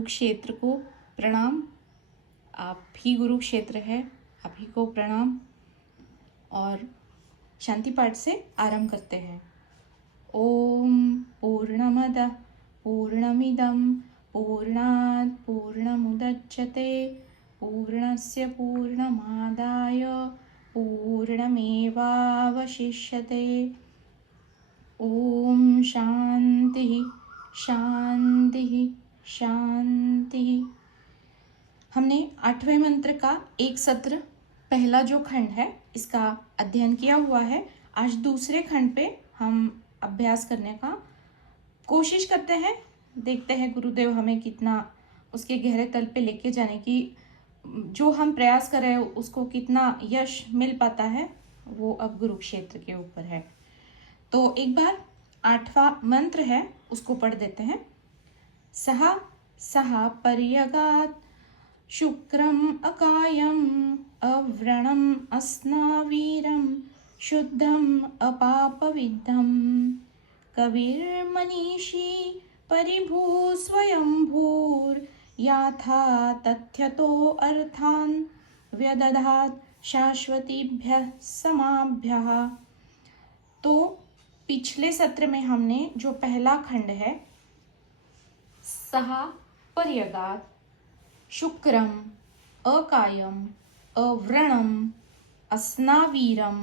कुरुक्षेत्र को प्रणाम। आप ही कुरुक्षेत्र है, आप ही को प्रणाम। और शांति पाठ से आरंभ करते हैं। ओम पूर्णमदः पूर्णमिदं पूर्णात् पूर्णमुदच्यते पूर्णस्य पूर्णमादाय पूर्णमेवावशिष्यते। ओम शांति शांति शांति। हमने 8वें मंत्र का एक सत्र, पहला जो खंड है, इसका अध्ययन किया हुआ है। आज दूसरे खंड पे हम अभ्यास करने का कोशिश करते हैं। देखते हैं गुरुदेव हमें कितना उसके गहरे तल पे लेके जाने की जो हम प्रयास कर रहे हैं उसको कितना यश मिल पाता है, वो अब कुरुक्षेत्र के ऊपर है। तो एक बार 8वां मंत्र है, उसको पढ़ देते हैं। सहा सहा पर्यगात् शुक्रम अकायम अव्रणम अस्नावीरम शुद्धम अपापविद्धम कविर्मनीषी परिभू स्वयंभूर याथा तथ्यतो अर्थान व्यदधात् शाश्वतीभ्यः समाभ्यः। तो पिछले सत्र में हमने जो पहला खंड है, सहा पर्यगात् शुक्रम अकायम अव्रणम अस्नावीरम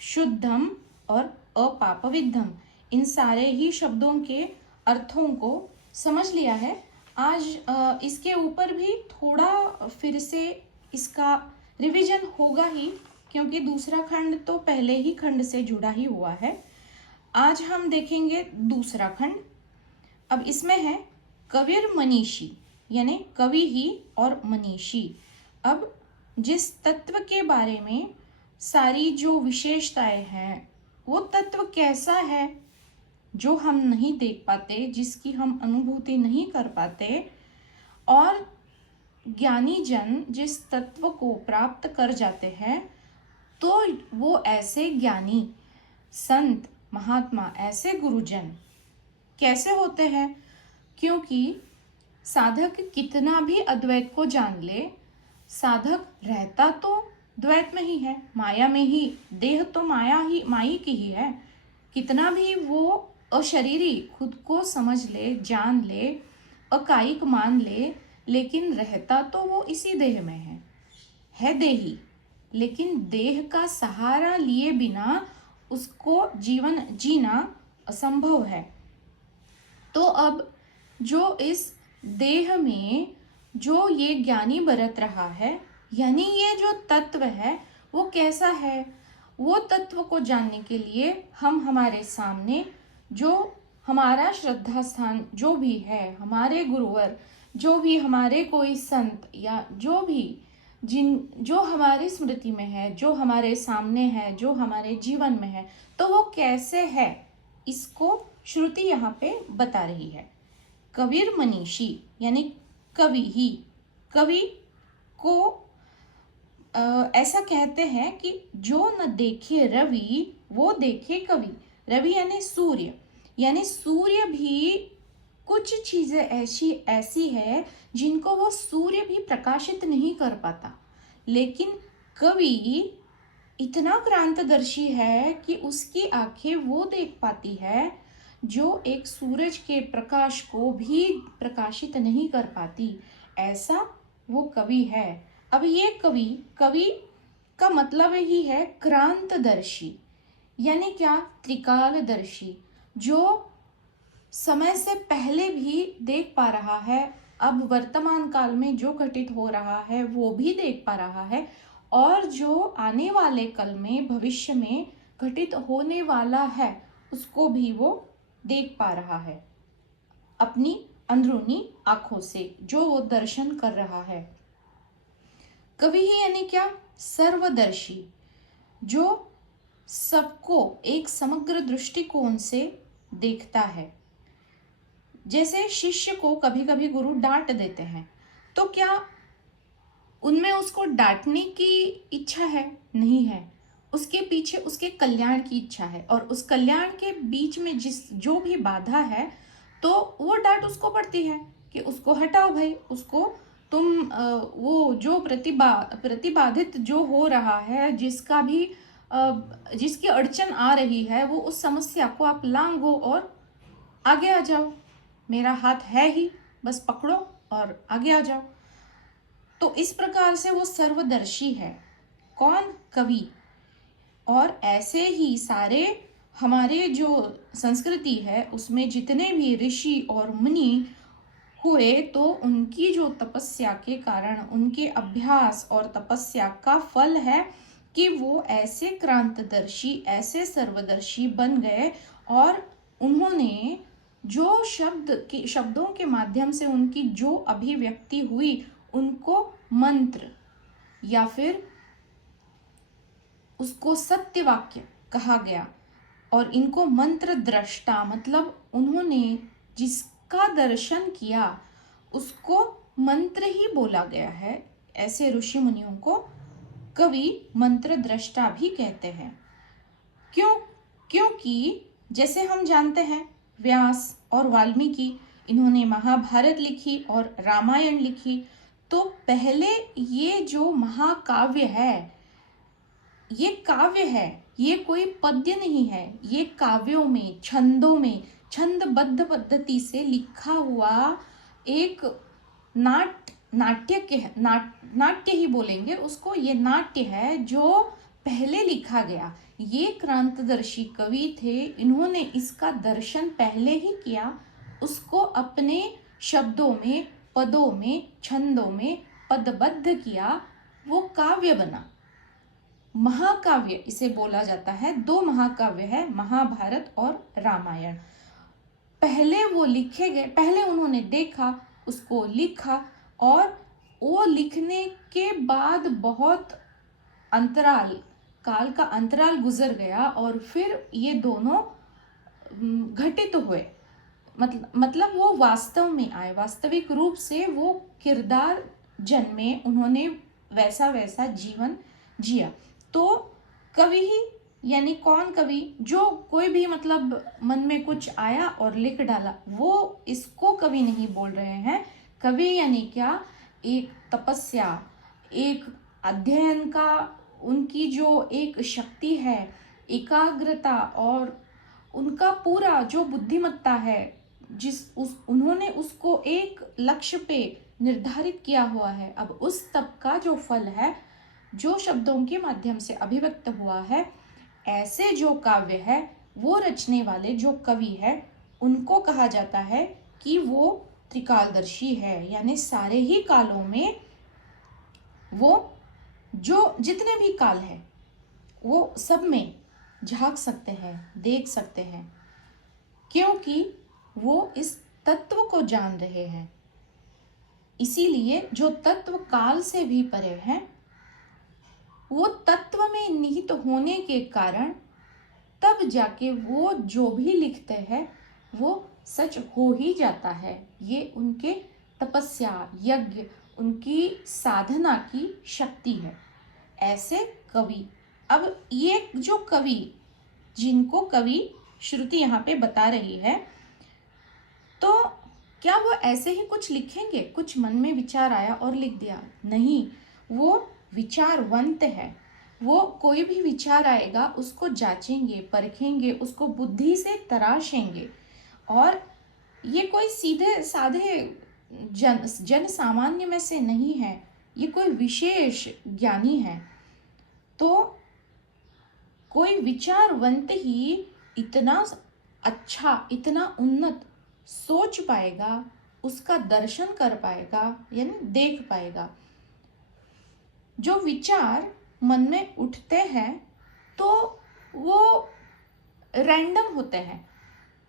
शुद्धम और अपापविद्धम, इन सारे ही शब्दों के अर्थों को समझ लिया है। आज इसके ऊपर भी थोड़ा फिर से इसका रिवीजन होगा ही, क्योंकि दूसरा खंड तो पहले ही खंड से जुड़ा ही हुआ है। आज हम देखेंगे दूसरा खंड। अब इसमें है कविर मनीषी, यानी कवि ही और मनीषी। अब जिस तत्व के बारे में सारी जो विशेषताएं हैं, वो तत्व कैसा है जो हम नहीं देख पाते, जिसकी हम अनुभूति नहीं कर पाते, और ज्ञानी जन जिस तत्व को प्राप्त कर जाते हैं, तो वो ऐसे ज्ञानी संत महात्मा, ऐसे गुरुजन कैसे होते हैं। क्योंकि साधक कितना भी अद्वैत को जान ले, साधक रहता तो द्वैत में ही है, माया में ही। देह तो माई की ही है। कितना भी वो अशरीरी खुद को समझ ले, जान ले, अकायिक मान ले, लेकिन रहता तो वो इसी देह में है देही। लेकिन देह का सहारा लिए बिना उसको जीवन जीना असंभव है। तो अब जो इस देह में जो ये ज्ञानी बरत रहा है, यानी ये जो तत्व है वो कैसा है, वो तत्व को जानने के लिए हम हमारे सामने जो हमारा श्रद्धा स्थान जो भी है, हमारे गुरुवर, जो भी हमारे कोई संत या जो भी जो हमारी स्मृति में है, जो हमारे सामने है, जो हमारे जीवन में है, तो वो कैसे है, इसको श्रुति यहाँ पे बता रही है। कविर मनीषी, यानी कवि ही। कवि को ऐसा कहते हैं कि जो न देखे रवि वो देखे कवि। रवि यानी सूर्य भी कुछ चीजें ऐसी है जिनको वो सूर्य भी प्रकाशित नहीं कर पाता, लेकिन कवि इतना क्रांतदर्शी है कि उसकी आंखें वो देख पाती है जो एक सूरज के प्रकाश को भी प्रकाशित नहीं कर पाती। ऐसा वो कवि है। अब ये कवि का मतलब ही है क्रांतदर्शी, यानी क्या, त्रिकालदर्शी, जो समय से पहले भी देख पा रहा है, अब वर्तमान काल में जो घटित हो रहा है वो भी देख पा रहा है, और जो आने वाले कल में भविष्य में घटित होने वाला है उसको भी वो देख पा रहा है अपनी अंदरूनी आंखों से, जो वो दर्शन कर रहा है। कवि ही यानी क्या, सर्वदर्शी, जो सबको एक समग्र दृष्टिकोण से देखता है। जैसे शिष्य को कभी कभी गुरु डांट देते हैं, तो क्या उनमें उसको डांटने की इच्छा है? नहीं है। उसके पीछे उसके कल्याण की इच्छा है, और उस कल्याण के बीच में जो भी बाधा है, तो वो डांट उसको पड़ती है। कि उसको हटाओ भाई, उसको तुम वो जो प्रतिबाधित जो हो रहा है, जिसका भी जिसकी अड़चन आ रही है, वो उस समस्या को आप लांघो और आगे आ जाओ। मेरा हाथ है ही, बस पकड़ो और आगे आ जाओ। तो इस प्रकार से वो सर्वदर्शी है। कौन? कवि। और ऐसे ही सारे हमारे जो संस्कृति है उसमें जितने भी ऋषि और मुनि हुए, तो उनकी जो तपस्या के कारण, उनके अभ्यास और तपस्या का फल है कि वो ऐसे क्रांतदर्शी, ऐसे सर्वदर्शी बन गए। और उन्होंने जो शब्दों के माध्यम से उनकी जो अभिव्यक्ति हुई, उनको मंत्र या फिर उसको सत्य वाक्य कहा गया। और इनको मंत्र दृष्टा, मतलब उन्होंने जिसका दर्शन किया उसको मंत्र ही बोला गया है। ऐसे ऋषि मुनियों को कवि मंत्र दृष्टा भी कहते हैं। क्यों? क्योंकि जैसे हम जानते हैं, व्यास और वाल्मीकि, इन्होंने महाभारत लिखी और रामायण लिखी। तो पहले ये जो महाकाव्य है, ये काव्य है, ये कोई पद्य नहीं है। ये काव्यों में, छंदों में, छंदबद्ध पद्धति से लिखा हुआ एक नाट्य ही बोलेंगे उसको। ये नाट्य है जो पहले लिखा गया। ये क्रांतदर्शी कवि थे, इन्होंने इसका दर्शन पहले ही किया, उसको अपने शब्दों में, पदों में, छंदों में पदबद्ध किया, वो काव्य बना। महाकाव्य इसे बोला जाता है। दो महाकाव्य है, महाभारत और रामायण। पहले वो लिखे गए, पहले उन्होंने देखा, उसको लिखा, और वो लिखने के बाद बहुत अंतराल, काल का अंतराल गुजर गया और फिर ये दोनों घटित हुए। मतलब वो वास्तव में आए, वास्तविक रूप से वो किरदार जन्मे, उन्होंने वैसा वैसा जीवन जिया। तो कवि ही, यानी कौन कवि? जो कोई भी मतलब मन में कुछ आया और लिख डाला, वो इसको कवि नहीं बोल रहे हैं। कवि यानी क्या? एक तपस्या, एक अध्ययन का, उनकी जो एक शक्ति है, एकाग्रता, और उनका पूरा जो बुद्धिमत्ता है, उन्होंने उसको एक लक्ष्य पे निर्धारित किया हुआ है। अब उस तप का जो फल है, जो शब्दों के माध्यम से अभिव्यक्त हुआ है, ऐसे जो काव्य है, वो रचने वाले जो कवि है, उनको कहा जाता है कि वो त्रिकालदर्शी है। यानी सारे ही कालों में वो, जो जितने भी काल है, वो सब में झांक सकते हैं, देख सकते हैं, क्योंकि वो इस तत्व को जान रहे हैं। इसीलिए जो तत्व काल से भी परे हैं, वो तत्व में निहित होने के कारण तब जाके वो जो भी लिखते हैं वो सच हो ही जाता है। ये उनके तपस्या, यज्ञ, उनकी साधना की शक्ति है। ऐसे कवि। अब ये जो कवि, जिनको कवि श्रुति यहाँ पे बता रही है, तो क्या वो ऐसे ही कुछ लिखेंगे? कुछ मन में विचार आया और लिख दिया? नहीं, वो विचारवंत है। वो कोई भी विचार आएगा उसको जांचेंगे, परखेंगे, उसको बुद्धि से तराशेंगे। और ये कोई सीधे साधे जन सामान्य में से नहीं है, ये कोई विशेष ज्ञानी है। तो कोई विचारवंत ही इतना अच्छा, इतना उन्नत सोच पाएगा, उसका दर्शन कर पाएगा, यानी देख पाएगा। जो विचार मन में उठते हैं तो वो रैंडम होते हैं।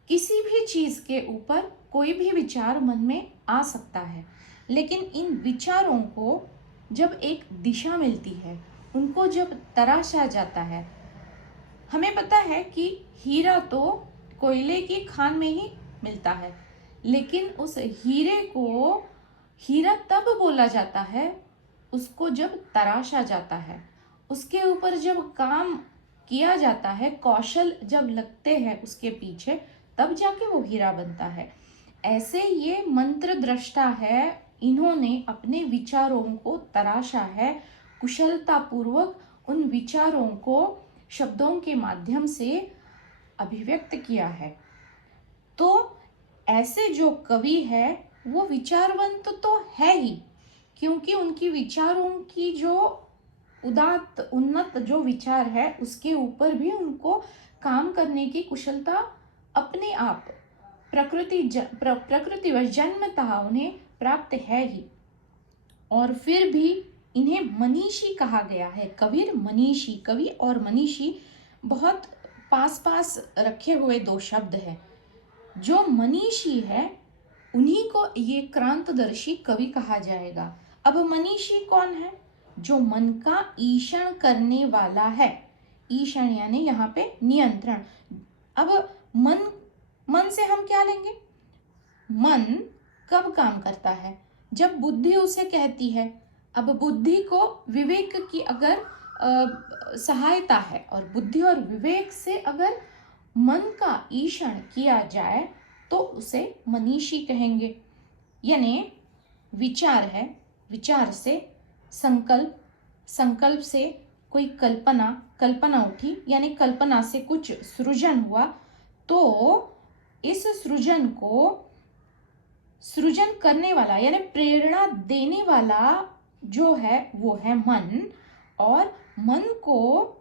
किसी भी चीज के ऊपर कोई भी विचार मन में आ सकता है, लेकिन इन विचारों को जब एक दिशा मिलती है, उनको जब तराशा जाता है। हमें पता है कि हीरा तो कोयले की खान में ही मिलता है, लेकिन उस हीरे को हीरा तब बोला जाता है उसको जब तराशा जाता है, उसके ऊपर जब काम किया जाता है, कौशल जब लगते हैं उसके पीछे, तब जाके वो हीरा बनता है। ऐसे ये मंत्र दृष्टा है, इन्होंने अपने विचारों को तराशा है, कुशलतापूर्वक उन विचारों को शब्दों के माध्यम से अभिव्यक्त किया है। तो ऐसे जो कवि है वो विचारवंत तो है ही, क्योंकि उनकी विचारों की जो उदात्त उन्नत जो विचार है उसके ऊपर भी उनको काम करने की कुशलता अपने आप प्रकृतिवश जन्मतः उन्हें प्राप्त है ही। और फिर भी इन्हें मनीषी कहा गया है। कबीर मनीषी, कवि और मनीषी बहुत पास पास रखे हुए दो शब्द हैं। जो मनीषी है उन्हीं को ये क्रांतदर्शी कवि कहा जाएगा। अब मनीषी कौन है? जो मन का ईषण करने वाला है। ईषण यानी यहाँ पे नियंत्रण। अब मन से हम क्या लेंगे? मन कब काम करता है? जब बुद्धि उसे कहती है। अब बुद्धि को विवेक की अगर सहायता है और बुद्धि और विवेक से अगर मन का ईषण किया जाए तो उसे मनीषी कहेंगे। यानी विचार है, विचार से संकल्प, संकल्प से कोई कल्पना उठी, यानी कल्पना से कुछ सृजन हुआ, तो इस सृजन को सृजन करने वाला यानी प्रेरणा देने वाला जो है वो है मन। और मन को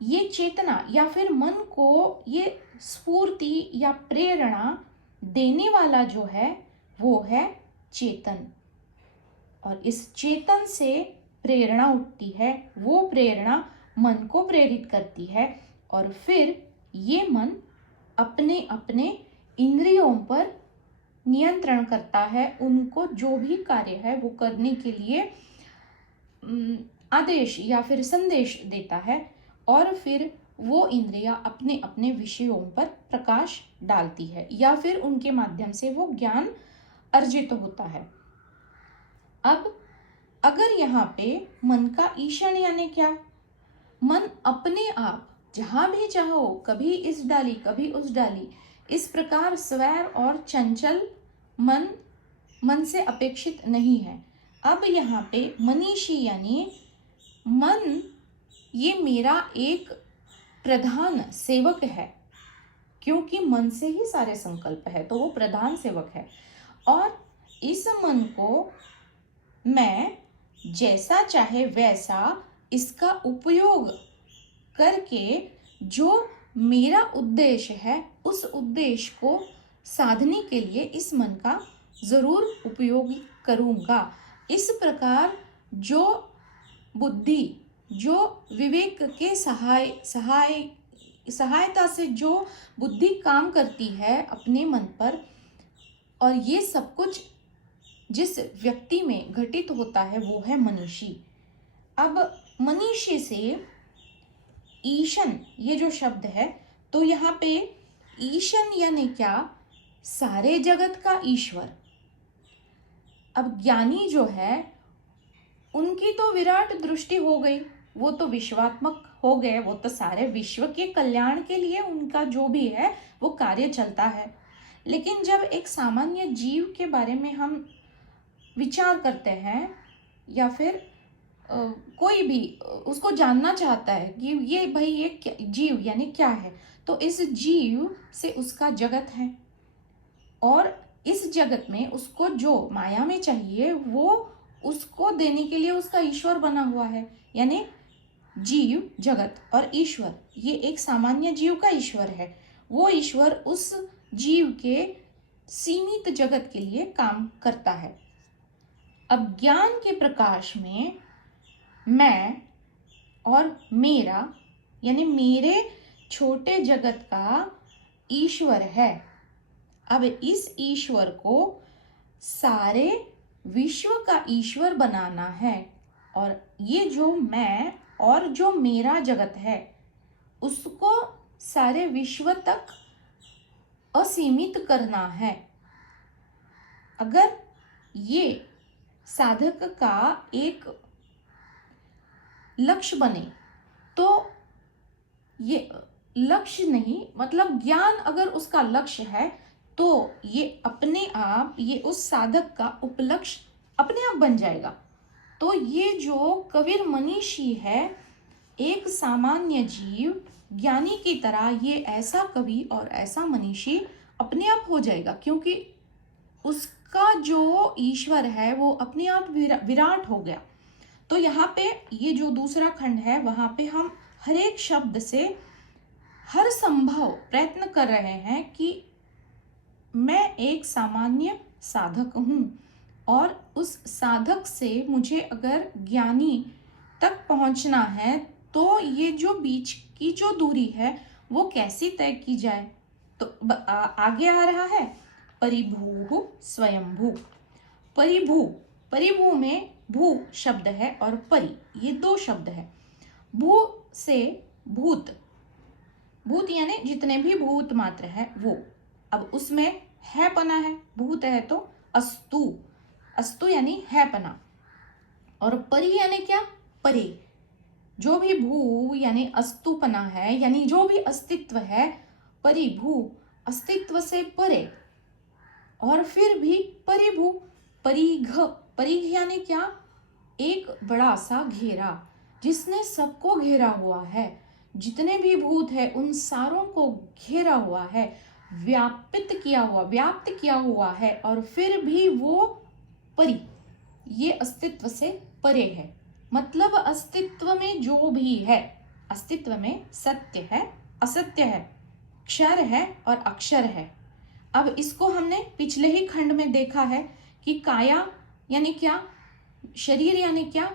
ये चेतना या फिर मन को ये स्फूर्ति या प्रेरणा देने वाला जो है वो है चेतन। और इस चेतन से प्रेरणा उठती है, वो प्रेरणा मन को प्रेरित करती है और फिर ये मन अपने अपने इंद्रियों पर नियंत्रण करता है। उनको जो भी कार्य है वो करने के लिए आदेश या फिर संदेश देता है और फिर वो इंद्रियां अपने अपने विषयों पर प्रकाश डालती है या फिर उनके माध्यम से वो ज्ञान अर्जित होता है। अब अगर यहाँ पे मन का ईषण यानी क्या? मन अपने आप जहां भी चाहो, कभी इस डाली कभी उस डाली, इस प्रकार स्वैर और चंचल मन से अपेक्षित नहीं है। अब यहाँ पे मनीषी यानी मन ये मेरा एक प्रधान सेवक है, क्योंकि मन से ही सारे संकल्प है तो वो प्रधान सेवक है। और इस मन को मैं जैसा चाहे वैसा इसका उपयोग करके जो मेरा उद्देश्य है उस उद्देश्य को साधने के लिए इस मन का जरूर उपयोग करूँगा। इस प्रकार जो बुद्धि, जो विवेक के सहायता से जो बुद्धि काम करती है अपने मन पर, और ये सब कुछ जिस व्यक्ति में घटित होता है वो है मनीषी। अब मनीषी से ईशन ये जो शब्द है, तो यहाँ पे ईशन यानी क्या? सारे जगत का ईश्वर। अब ज्ञानी जो है उनकी तो विराट दृष्टि हो गई, वो तो विश्वात्मक हो गए, वो तो सारे विश्व के कल्याण के लिए उनका जो भी है वो कार्य चलता है। लेकिन जब एक सामान्य जीव के बारे में हम विचार करते हैं या फिर कोई भी उसको जानना चाहता है कि ये भाई ये जीव यानी क्या है, तो इस जीव से उसका जगत है और इस जगत में उसको जो माया में चाहिए वो उसको देने के लिए उसका ईश्वर बना हुआ है। यानी जीव, जगत और ईश्वर, ये एक सामान्य जीव का ईश्वर है। वो ईश्वर उस जीव के सीमित जगत के लिए काम करता है। अब ज्ञान के प्रकाश में मैं और मेरा यानी मेरे छोटे जगत का ईश्वर है। अब इस ईश्वर को सारे विश्व का ईश्वर बनाना है और ये जो मैं और जो मेरा जगत है उसको सारे विश्व तक असीमित करना है। अगर ये साधक का एक लक्ष्य बने तो ये लक्ष्य नहीं, मतलब ज्ञान अगर उसका लक्ष्य है तो ये अपने आप ये उस साधक का उपलक्ष्य अपने आप बन जाएगा। तो ये जो कबीर मनीषी है, एक सामान्य जीव ज्ञानी की तरह ये ऐसा कवि और ऐसा मनीषी अपने आप हो जाएगा, क्योंकि उसका जो ईश्वर है वो अपने आप विराट हो गया। तो यहाँ पे ये जो दूसरा खंड है वहाँ पे हम हर एक शब्द से हर संभव प्रयत्न कर रहे हैं कि मैं एक सामान्य साधक हूँ और उस साधक से मुझे अगर ज्ञानी तक पहुँचना है तो ये जो बीच की जो दूरी है वो कैसी तय की जाए। तो आगे आ रहा है परिभू स्वयंभू। परिभू, परिभू में भू शब्द है और परि ये दो शब्द है। भू से भूत, भूत यानी जितने भी भूत मात्र है वो, अब उसमें है पना है, भूत है तो अस्तु, अस्तु यानी है पना, और परि यानी क्या, परे, जो भी भू यानी अस्तुपना है यानी जो भी अस्तित्व है, परिभू अस्तित्व से परे, और फिर भी परिभू, परिघ, परिघ यानी क्या, एक बड़ा सा घेरा जिसने सबको घेरा हुआ है, जितने भी भूत है उन सारों को घेरा हुआ है, व्यापित किया हुआ, व्याप्त किया हुआ है, और फिर भी वो परि, ये अस्तित्व से परे है। मतलब अस्तित्व में जो भी है, अस्तित्व में सत्य है, असत्य है, क्षर है और अक्षर है। अब इसको हमने पिछले ही खंड में देखा है कि काया यानी क्या, शरीर यानी क्या,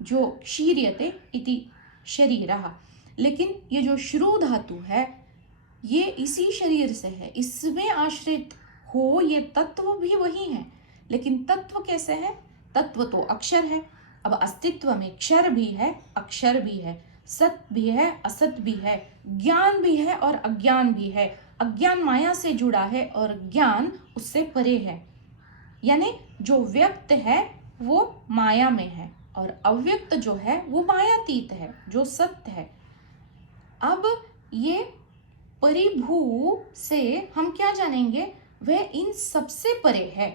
जो क्षीर्यते इति शरीरः, लेकिन ये जो श्रु धातु है ये इसी शरीर से है, इसमें आश्रित हो, ये तत्व भी वही है, लेकिन तत्व कैसे है, तत्व तो अक्षर है। अब अस्तित्व में क्षर भी है, अक्षर भी है, सत्य भी है, असत भी है, ज्ञान भी है और अज्ञान भी है। अज्ञान माया से जुड़ा है और ज्ञान उससे परे है, यानी जो व्यक्त है वो माया में है और अव्यक्त जो है वो मायातीत है, जो सत्य है। अब ये परिभू से हम क्या जानेंगे, वह इन सबसे परे है,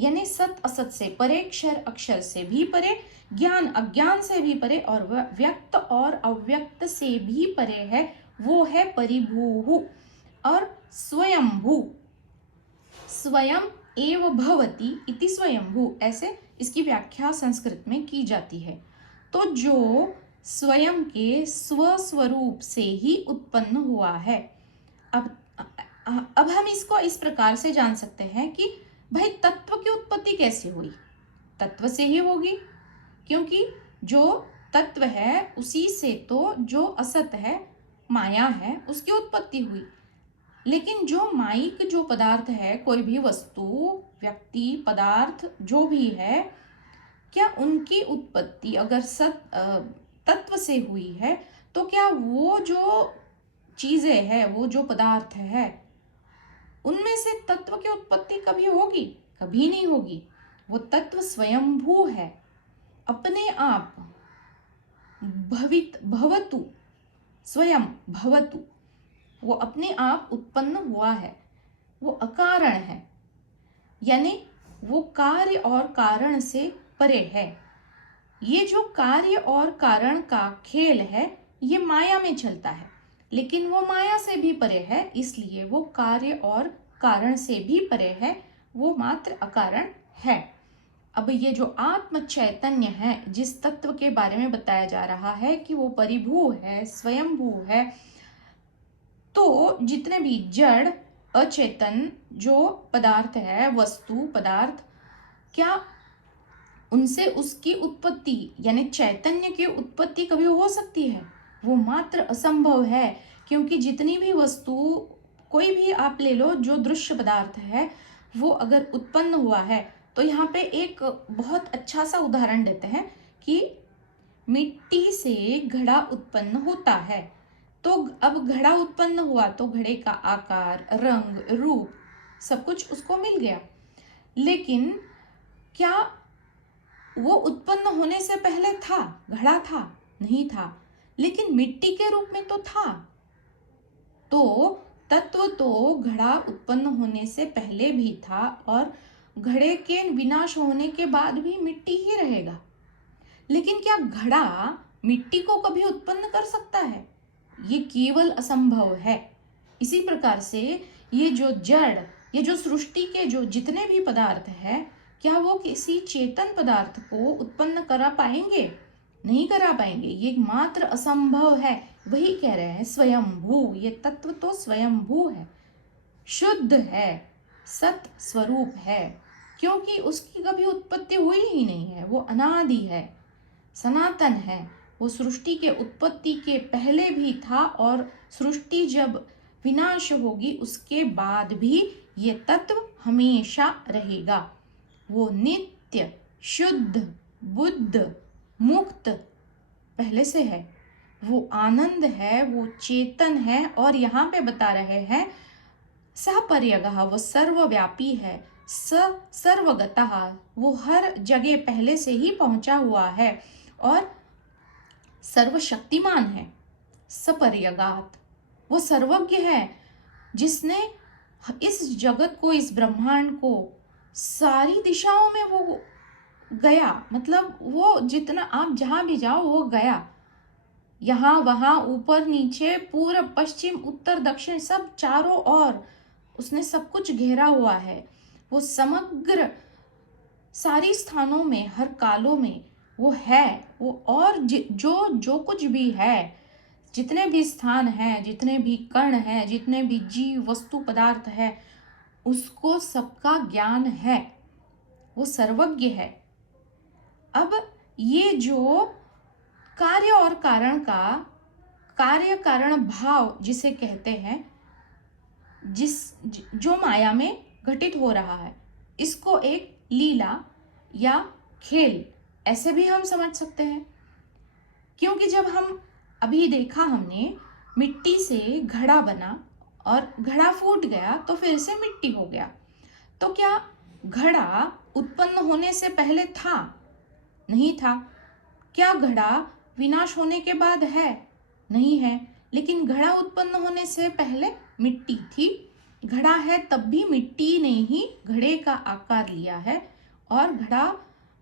यानी सत असत से परे, क्षर अक्षर से भी परे, ज्ञान अज्ञान से भी परे, और वह व्यक्त और अव्यक्त से भी परे है, वो है परिभू। और स्वयंभू, स्वयं एव भवति इति स्वयंभू, ऐसे इसकी व्याख्या संस्कृत में की जाती है। तो जो स्वयं के स्वस्वरूप से ही उत्पन्न हुआ है। अब हम इसको इस प्रकार से जान सकते हैं कि भाई तत्व की उत्पत्ति कैसे हुई, तत्व से ही होगी, क्योंकि जो तत्व है उसी से तो जो असत है, माया है, उसकी उत्पत्ति हुई। लेकिन जो माइक जो पदार्थ है, कोई भी वस्तु, व्यक्ति, पदार्थ जो भी है, क्या उनकी उत्पत्ति अगर तत्व से हुई है तो क्या वो जो चीजें है, वो जो पदार्थ है, उनमें से तत्व की उत्पत्ति कभी होगी? कभी नहीं होगी। वो तत्व स्वयंभू है, अपने आप भवतु, स्वयं भवतु, वो अपने आप उत्पन्न हुआ है, वो अकारण है, यानी वो कार्य और कारण से परे है। ये जो कार्य और कारण का खेल है ये माया में चलता है, लेकिन वो माया से भी परे है, इसलिए वो कार्य और कारण से भी परे है, वो मात्र अकारण है। अब ये जो आत्म चैतन्य है, जिस तत्व के बारे में बताया जा रहा है कि वो परिभू है, स्वयंभू है, तो जितने भी जड़ अचेतन जो पदार्थ है, वस्तु पदार्थ, क्या उनसे उसकी उत्पत्ति यानी चैतन्य की उत्पत्ति कभी हो सकती है? वो मात्र असंभव है, क्योंकि जितनी भी वस्तु, कोई भी आप ले लो जो दृश्य पदार्थ है, वो अगर उत्पन्न हुआ है, तो यहाँ पे एक बहुत अच्छा सा उदाहरण देते हैं कि मिट्टी से घड़ा उत्पन्न होता है। तो अब घड़ा उत्पन्न हुआ तो घड़े का आकार, रंग, रूप सब कुछ उसको मिल गया, लेकिन क्या वो उत्पन्न होने से पहले था? घड़ा था? नहीं था, लेकिन मिट्टी के रूप में तो था। तो तत्व तो घड़ा उत्पन्न होने से पहले भी था और घड़े के विनाश होने के बाद भी मिट्टी ही रहेगा। लेकिन क्या घड़ा मिट्टी को कभी उत्पन्न कर सकता है? ये केवल असंभव है। इसी प्रकार से ये जो जड़, ये जो सृष्टि के जो जितने भी पदार्थ है, क्या वो किसी चेतन पदार्थ को उत्पन्न करा पाएंगे? नहीं करा पाएंगे। ये मात्र असंभव है। वही कह रहे हैं स्वयंभू। ये तत्व तो स्वयंभू है, शुद्ध है, सत स्वरूप है, क्योंकि उसकी कभी उत्पत्ति हुई ही नहीं है। वो अनादि है, सनातन है। वो सृष्टि के उत्पत्ति के पहले भी था और सृष्टि जब विनाश होगी उसके बाद भी ये तत्व हमेशा रहेगा। वो नित्य, शुद्ध, बुद्ध, मुक्त पहले से है। वो आनंद है, वो चेतन है। और यहाँ पे बता रहे हैं सपर्यगः, वो सर्वव्यापी है, सर्वगतः, वो हर जगह पहले से ही पहुंचा हुआ है और सर्वशक्तिमान है। सपर्यगात, वो सर्वज्ञ है, जिसने इस जगत को, इस ब्रह्मांड को सारी दिशाओं में वो गया। मतलब वो जितना आप जहां भी जाओ वो गया, यहाँ वहां, ऊपर नीचे, पूर्व पश्चिम उत्तर दक्षिण, सब चारों ओर उसने सब कुछ घेरा हुआ है। वो समग्र सारी स्थानों में, हर कालों में वो है। वो और जो जो कुछ भी है, जितने भी स्थान हैं, जितने भी कण हैं, जितने भी जीव वस्तु पदार्थ है, उसको सबका ज्ञान है। वो सर्वज्ञ है। अब ये जो कार्य और कारण का कार्य कारण भाव जिसे कहते हैं, जो माया में घटित हो रहा है, इसको एक लीला या खेल ऐसे भी हम समझ सकते हैं। क्योंकि जब हम अभी देखा, हमने मिट्टी से घड़ा बना और घड़ा फूट गया तो फिर से मिट्टी हो गया। तो क्या घड़ा उत्पन्न होने से पहले था? नहीं था। क्या घड़ा विनाश होने के बाद है? नहीं है। लेकिन घड़ा उत्पन्न होने से पहले मिट्टी थी। घड़ा है तब भी मिट्टी ने ही घड़े का आकार लिया है, और घड़ा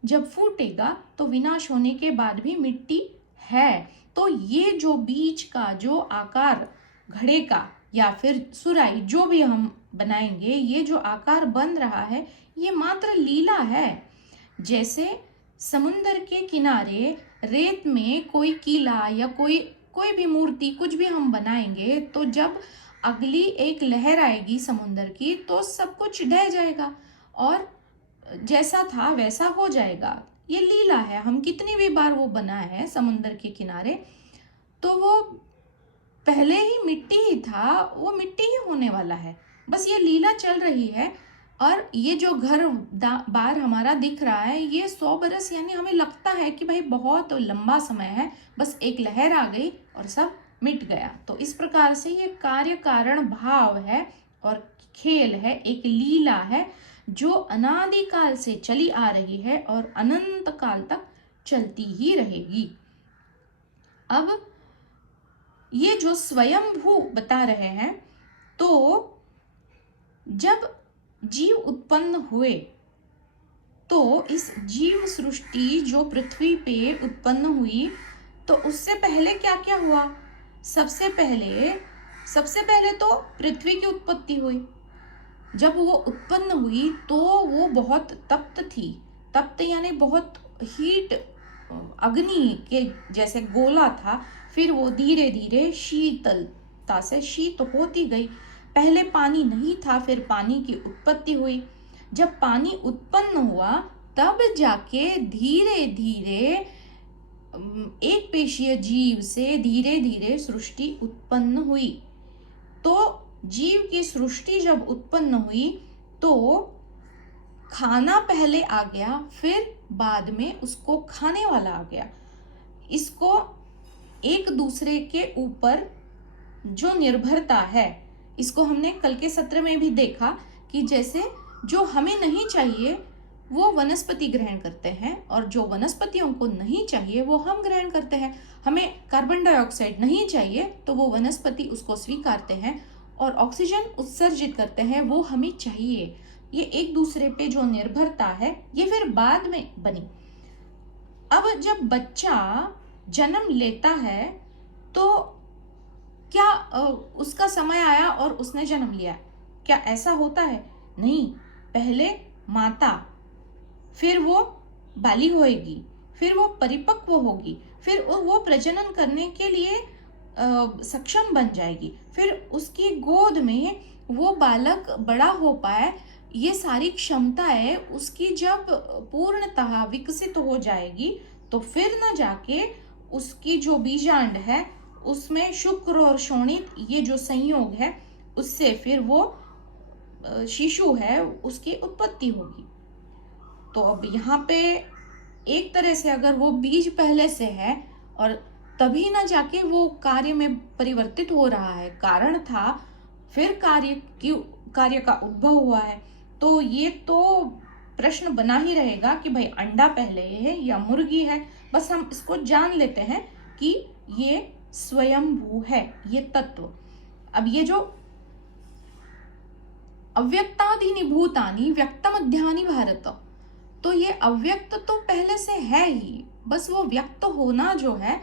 जब फूटेगा तो विनाश होने के बाद भी मिट्टी है। तो ये जो बीच का जो आकार घड़े का या फिर सुराई जो भी हम बनाएंगे, ये जो आकार बन रहा है, ये मात्र लीला है। जैसे समुंदर के किनारे रेत में कोई किला या कोई भी मूर्ति कुछ भी हम बनाएंगे, तो जब अगली एक लहर आएगी समुंदर की तो सब कुछ ढह जाएगा और जैसा था वैसा हो जाएगा। ये लीला है। हम कितनी भी बार वो बनाए हैं समुंदर के किनारे, तो वो पहले ही मिट्टी ही था, वो मिट्टी ही होने वाला है। बस ये लीला चल रही है। और ये जो घर बार हमारा दिख रहा है, ये 100 बरस, यानी हमें लगता है कि भाई बहुत लंबा समय है, बस एक लहर आ गई और सब मिट गया। तो इस प्रकार से ये कार्य कारण भाव है और खेल है, एक लीला है जो अनादिकाल से चली आ रही है और अनंत काल तक चलती ही रहेगी। अब ये जो स्वयंभू बता रहे हैं, तो जब जीव उत्पन्न हुए तो इस जीव सृष्टि जो पृथ्वी पे उत्पन्न हुई, तो उससे पहले क्या क्या हुआ? सबसे पहले तो पृथ्वी की उत्पत्ति हुई। जब वो उत्पन्न हुई तो वो बहुत तप्त थी। तप्त यानी बहुत हीट, अग्नि के जैसे गोला था। फिर वो धीरे धीरे शीतलता से शीत होती गई। पहले पानी नहीं था, फिर पानी की उत्पत्ति हुई। जब पानी उत्पन्न हुआ तब जाके धीरे धीरे एक पेशीय जीव से धीरे धीरे सृष्टि उत्पन्न हुई। तो जीव की सृष्टि जब उत्पन्न हुई तो खाना पहले आ गया, फिर बाद में उसको खाने वाला आ गया। इसको एक दूसरे के ऊपर जो निर्भरता है, इसको हमने कल के सत्र में भी देखा कि जैसे जो हमें नहीं चाहिए वो वनस्पति ग्रहण करते हैं, और जो वनस्पतियों को नहीं चाहिए वो हम ग्रहण करते हैं। हमें कार्बन डाइऑक्साइड नहीं चाहिए तो वो वनस्पति उसको स्वीकारते हैं, और ऑक्सीजन उत्सर्जित करते हैं वो हमें चाहिए। ये एक दूसरे पे जो निर्भरता है ये फिर बाद में बनी। अब जब बच्चा जन्म लेता है तो क्या उसका समय आया और उसने जन्म लिया? क्या ऐसा होता है? नहीं। पहले माता, फिर वो बालिग होएगी, फिर वो परिपक्व होगी, फिर वो प्रजनन करने के लिए सक्षम बन जाएगी, फिर उसकी गोद में वो बालक बड़ा हो पाए, ये सारी क्षमताएं उसकी जब पूर्णतः विकसित हो जाएगी तो फिर न जाके उसकी जो बीजांड है उसमें शुक्र और शोणित ये जो संयोग है उससे फिर वो शिशु है उसकी उत्पत्ति होगी। तो अब यहाँ पे एक तरह से अगर वो बीज पहले से है और तभी ना जाके वो कार्य में परिवर्तित हो रहा है, कारण था फिर कार्य का उद्भव हुआ है, तो ये तो प्रश्न बना ही रहेगा कि भाई अंडा पहले है या मुर्गी है। बस हम इसको जान लेते हैं कि ये स्वयंभू है ये तत्व। अब ये जो अव्यक्तादीनि भूतानि व्यक्तमध्यानि भारत, तो ये अव्यक्त तो पहले से है ही, बस वो व्यक्त होना जो है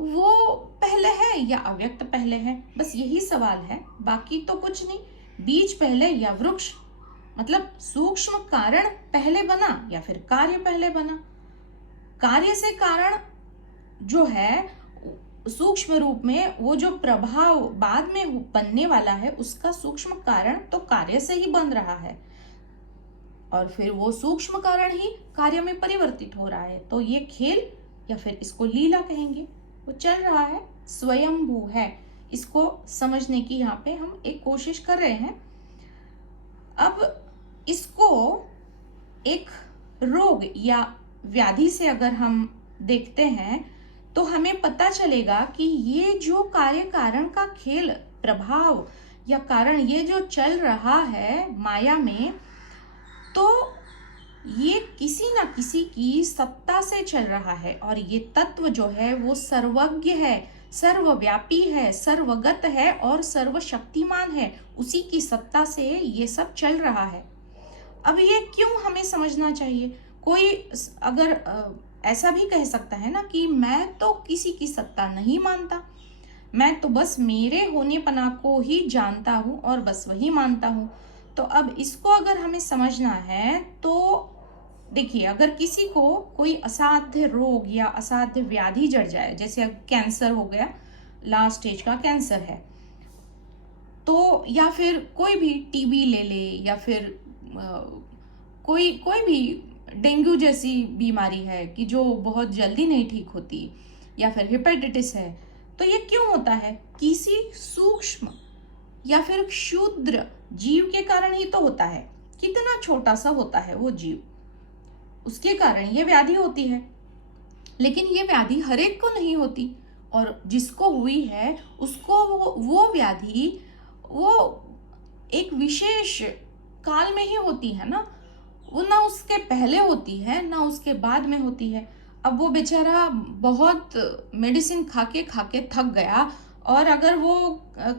वो पहले है या अव्यक्त पहले है, बस यही सवाल है, बाकी तो कुछ नहीं। बीज पहले या वृक्ष, मतलब सूक्ष्म कारण पहले बना या फिर कार्य पहले बना? कार्य से कारण जो है सूक्ष्म रूप में वो जो प्रभाव बाद में बनने वाला है उसका सूक्ष्म कारण तो कार्य से ही बन रहा है और फिर वो सूक्ष्म कारण ही कार्य में परिवर्तित हो रहा है। तो ये खेल या फिर इसको लीला कहेंगे, वो चल रहा है, स्वयंभू है। इसको समझने की यहाँ पे हम एक कोशिश कर रहे हैं। अब इसको एक रोग या व्याधि से अगर हम देखते हैं तो हमें पता चलेगा कि ये जो कार्य कारण का खेल, प्रभाव या कारण ये जो चल रहा है माया में, तो ये किसी ना किसी की सत्ता से चल रहा है और ये तत्व जो है वो सर्वज्ञ है, सर्वव्यापी है, सर्वगत है और सर्वशक्तिमान है। उसी की सत्ता से ये सब चल रहा है। अब ये क्यों हमें समझना चाहिए? कोई अगर ऐसा भी कह सकता है ना कि मैं तो किसी की सत्ता नहीं मानता, मैं तो बस मेरे होनेपना को ही जानता हूँ और बस वही मानता हूँ। तो अब इसको अगर हमें समझना है तो देखिए, अगर किसी को कोई असाध्य रोग या असाध्य व्याधि जड़ जाए, जैसे अब कैंसर हो गया, लास्ट स्टेज का कैंसर है, तो या फिर कोई भी टीबी ले ले या फिर कोई भी डेंगू जैसी बीमारी है कि जो बहुत जल्दी नहीं ठीक होती, या फिर हेपेटाइटिस है, तो ये क्यों होता है? किसी सूक्ष्म या फिर क्षुद्र जीव के कारण ही तो होता है। कितना छोटा सा होता है वो जीव, उसके कारण ये व्याधि होती है। लेकिन ये व्याधि हर एक को नहीं होती और जिसको हुई है उसको वो व्याधि वो एक विशेष काल में ही होती है ना, वो ना उसके पहले होती है ना उसके बाद में होती है। अब वो बेचारा बहुत मेडिसिन खा के थक गया और अगर वो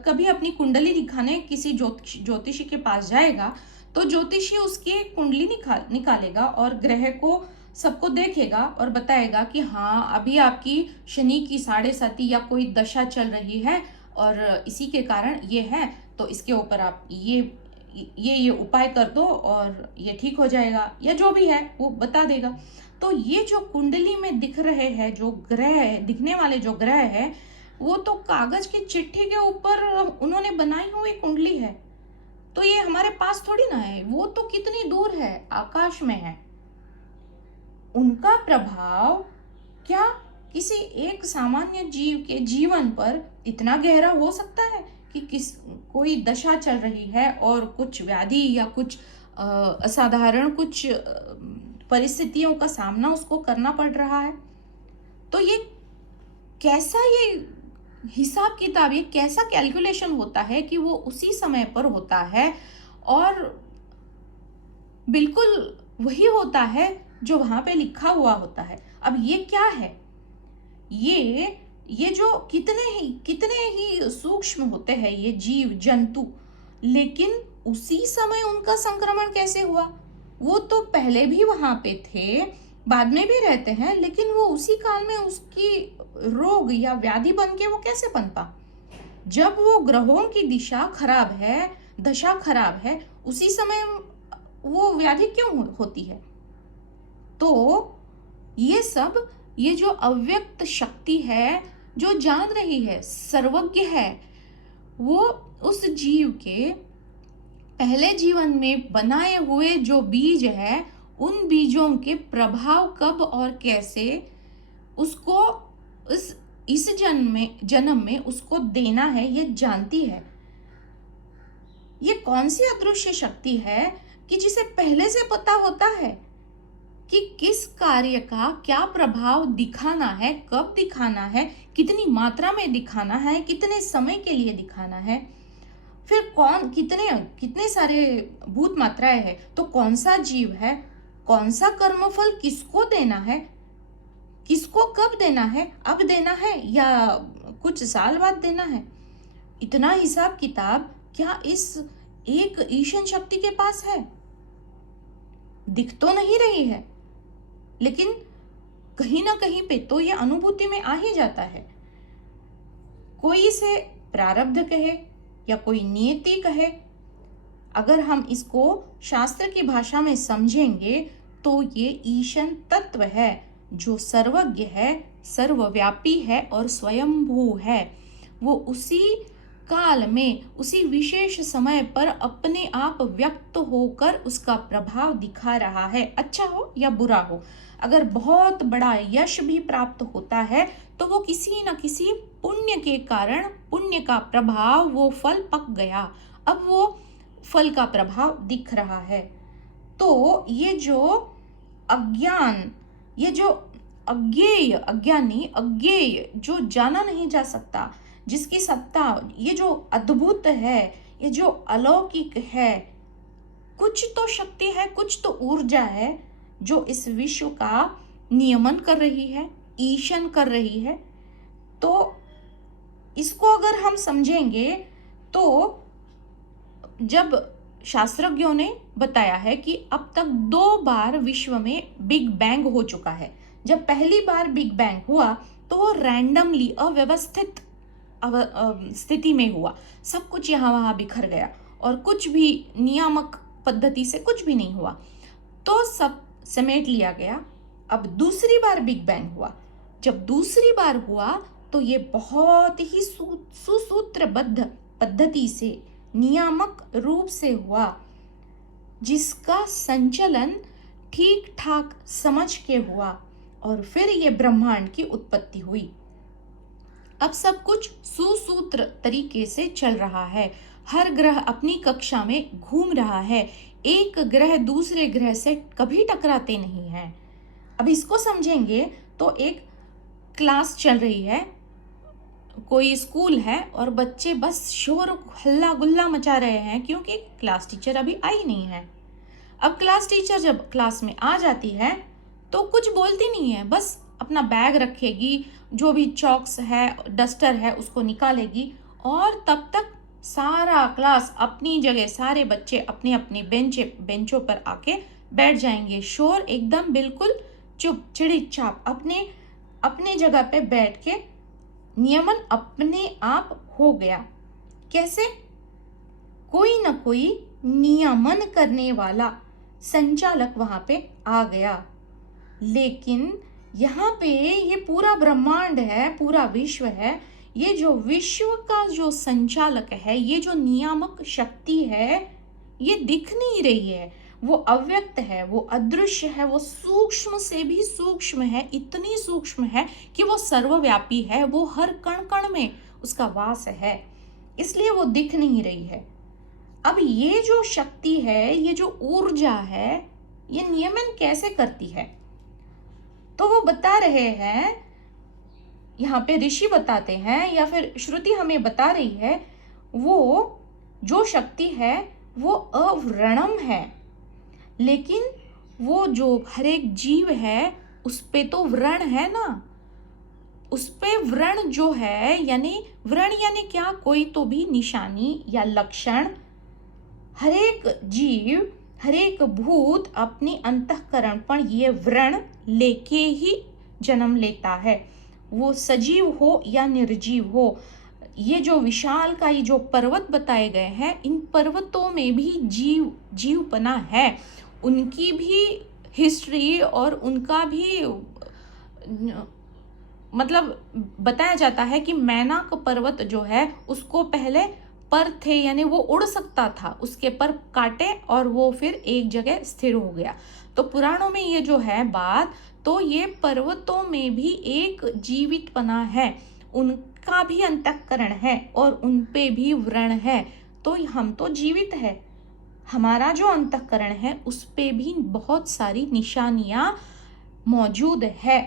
कभी अपनी कुंडली दिखाने किसी ज्योतिषी के पास जाएगा तो ज्योतिषी उसकी कुंडली निकालेगा और ग्रह को सबको देखेगा और बताएगा कि हाँ, अभी आपकी शनि की 7.5 या कोई दशा चल रही है और इसी के कारण ये है, तो इसके ऊपर आप ये उपाय कर दो और ये ठीक हो जाएगा, या जो भी है वो बता देगा। तो ये जो कुंडली में दिख रहे हैं, जो ग्रह दिखने वाले जो ग्रह है, वो तो कागज की चिट्ठी के ऊपर उन्होंने बनाई हुई कुंडली है। तो ये हमारे पास थोड़ी ना है, वो तो कितनी दूर है, आकाश में है। उनका प्रभाव क्या किसी एक सामान्य जीव के जीवन पर इतना गहरा हो सकता है कि कोई दशा चल रही है और कुछ व्याधि या कुछ असाधारण कुछ परिस्थितियों का सामना उसको करना पड़ रहा है? तो ये कैसा ये हिसाब किताब, ये कैसा कैलकुलेशन होता है कि वो उसी समय पर होता है और बिल्कुल वही होता है जो वहां पे लिखा हुआ होता है। अब ये क्या है? ये ये जो कितने ही सूक्ष्म होते हैं ये जीव जंतु, लेकिन उसी समय उनका संक्रमण कैसे हुआ? वो तो पहले भी वहां पे थे, बाद में भी रहते हैं, लेकिन वो उसी काल में उसकी रोग या व्याधि बन के वो कैसे पनपा? जब वो ग्रहों की दिशा खराब है, दशा खराब है, उसी समय वो व्याधि क्यों होती है? तो ये जो अव्यक्त शक्ति है, जो जान रही है, सर्वज्ञ है, वो उस जीव के पहले जीवन में बनाए हुए जो बीज है, उन बीजों के प्रभाव कब और कैसे उसको इस जन्म में उसको देना है, ये जानती है। ये कौन सी अदृश्य शक्ति है कि जिसे पहले से पता होता है कि किस कार्य का क्या प्रभाव दिखाना है, कब दिखाना है, कितनी मात्रा में दिखाना है, कितने समय के लिए दिखाना है, फिर कितने सारे भूत मात्राएं हैं, तो कौन सा जीव है, कौन सा कर्मफल किसको देना है, किसको कब देना है, अब देना है या कुछ साल बाद देना है। इतना हिसाब किताब क्या इस एक ईशन शक्ति के पास है? दिख तो नहीं रही है, लेकिन कहीं ना कहीं पे तो ये अनुभूति में आ ही जाता है। कोई इसे प्रारब्ध कहे या कोई नियति कहे, अगर हम इसको शास्त्र की भाषा में समझेंगे तो ये ईशन तत्व है जो सर्वज्ञ है, सर्वव्यापी है और स्वयंभू है। वो उसी काल में, उसी विशेष समय पर अपने आप व्यक्त होकर उसका प्रभाव दिखा रहा है, अच्छा हो या बुरा हो। अगर बहुत बड़ा यश भी प्राप्त होता है तो वो किसी न किसी पुण्य के कारण, पुण्य का प्रभाव, वो फल पक गया, अब वो फल का प्रभाव दिख रहा है। तो ये जो अज्ञान, ये जो अज्ञेय जो जाना नहीं जा सकता, जिसकी सत्ता, ये जो अद्भुत है, ये जो अलौकिक है, कुछ तो शक्ति है, कुछ तो ऊर्जा है जो इस विश्व का नियमन कर रही है, ईशन कर रही है। तो इसको अगर हम समझेंगे तो जब शास्त्रज्ञों ने बताया है कि अब तक 2 बार विश्व में बिग बैंग हो चुका है। जब पहली बार बिग बैंग हुआ तो वो रैंडमली, अव्यवस्थित स्थिति में हुआ, सब कुछ यहाँ वहाँ बिखर गया और कुछ भी नियामक पद्धति से कुछ भी नहीं हुआ, तो सब समेट लिया गया। अब दूसरी बार बिग बैंग हुआ। जब दूसरी बार हुआ तो ये बहुत ही सुसूत्रबद्ध पद्धति से, नियामक रूप से हुआ, जिसका संचलन ठीक ठाक समझ के हुआ और फिर ये ब्रह्मांड की उत्पत्ति हुई। अब सब कुछ सुसूत्र तरीके से चल रहा है। हर ग्रह अपनी कक्षा में घूम रहा है, एक ग्रह दूसरे ग्रह से कभी टकराते नहीं हैं। अब इसको समझेंगे तो एक क्लास चल रही है, कोई स्कूल है और बच्चे बस शोर हल्ला गुल्ला मचा रहे हैं क्योंकि क्लास टीचर अभी आई नहीं है। अब क्लास टीचर जब क्लास में आ जाती है तो कुछ बोलती नहीं है, बस अपना बैग रखेगी, जो भी चॉक्स है, डस्टर है, उसको निकालेगी और तब तक सारा क्लास अपनी जगह, सारे बच्चे अपने अपने बेंचों पर आके बैठ जाएंगे। शोर एकदम बिल्कुल चुप, चिड़ी चाप, अपने अपने जगह पे बैठ के नियमन अपने आप हो गया। कैसे? कोई न कोई नियमन करने वाला संचालक वहां पे आ गया। लेकिन यहाँ पे ये पूरा ब्रह्मांड है, पूरा विश्व है, ये जो विश्व का जो संचालक है, ये जो नियामक शक्ति है, ये दिख नहीं रही है, वो अव्यक्त है, वो अदृश्य है, वो सूक्ष्म से भी सूक्ष्म है, इतनी सूक्ष्म है कि वो सर्वव्यापी है, वो हर कण कण में उसका वास है, इसलिए वो दिख नहीं रही है। अब ये जो शक्ति है, ये जो ऊर्जा है, ये नियमन कैसे करती है? तो वो बता रहे हैं, यहाँ पे ऋषि बताते हैं या फिर श्रुति हमें बता रही है, वो जो शक्ति है वो अव्रणम है, लेकिन वो जो हर एक जीव है उस पे तो व्रण है ना, उस पे व्रण जो है, यानी व्रण यानी क्या, कोई तो भी निशानी या लक्षण हरेक जीव, हरेक भूत अपनी अंतःकरण पर ये व्रण लेके ही जन्म लेता है, वो सजीव हो या निर्जीव हो। ये जो विशाल का ये जो पर्वत बताए गए हैं, इन पर्वतों में भी जीवपना है, उनकी भी हिस्ट्री और उनका भी मतलब बताया जाता है कि मैनाक पर्वत जो है उसको पहले पर थे, यानी वो उड़ सकता था, उसके पर काटे और वो फिर एक जगह स्थिर हो गया। तो पुराणों में ये जो है बात, तो ये पर्वतों में भी एक जीवितपना है, उनका भी अंतःकरण है और उन पे भी व्रण है। तो हम तो जीवित है, हमारा जो अंतःकरण है उस पे भी बहुत सारी निशानियां मौजूद है।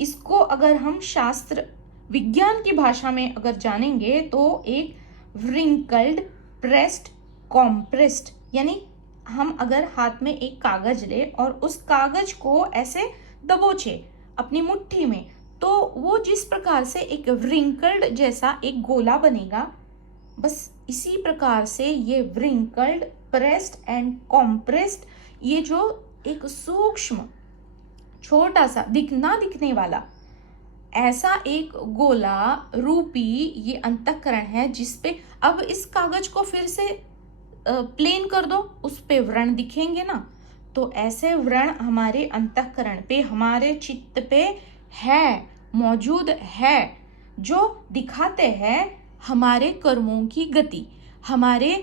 इसको अगर हम शास्त्र विज्ञान की भाषा में अगर जानेंगे तो एक व्रिंकल्ड, प्रेस्ड, कॉम्प्रेस्ड, यानी हम अगर हाथ में एक कागज ले और उस कागज को ऐसे दबोचे अपनी मुट्ठी में, तो वो जिस प्रकार से एक व्रिंकल्ड जैसा एक गोला बनेगा, बस इसी प्रकार से ये व्रिंकल्ड, प्रेस्ड एंड कॉम्प्रेस्ड, ये जो एक सूक्ष्म छोटा सा दिखने वाला ऐसा एक गोला रूपी ये अंतःकरण है, जिसपे अब इस कागज को फिर से प्लेन कर दो, उस पे व्रण दिखेंगे ना। तो ऐसे व्रण हमारे अंतःकरण पे, हमारे चित्त पे है, मौजूद है, जो दिखाते हैं हमारे कर्मों की गति, हमारे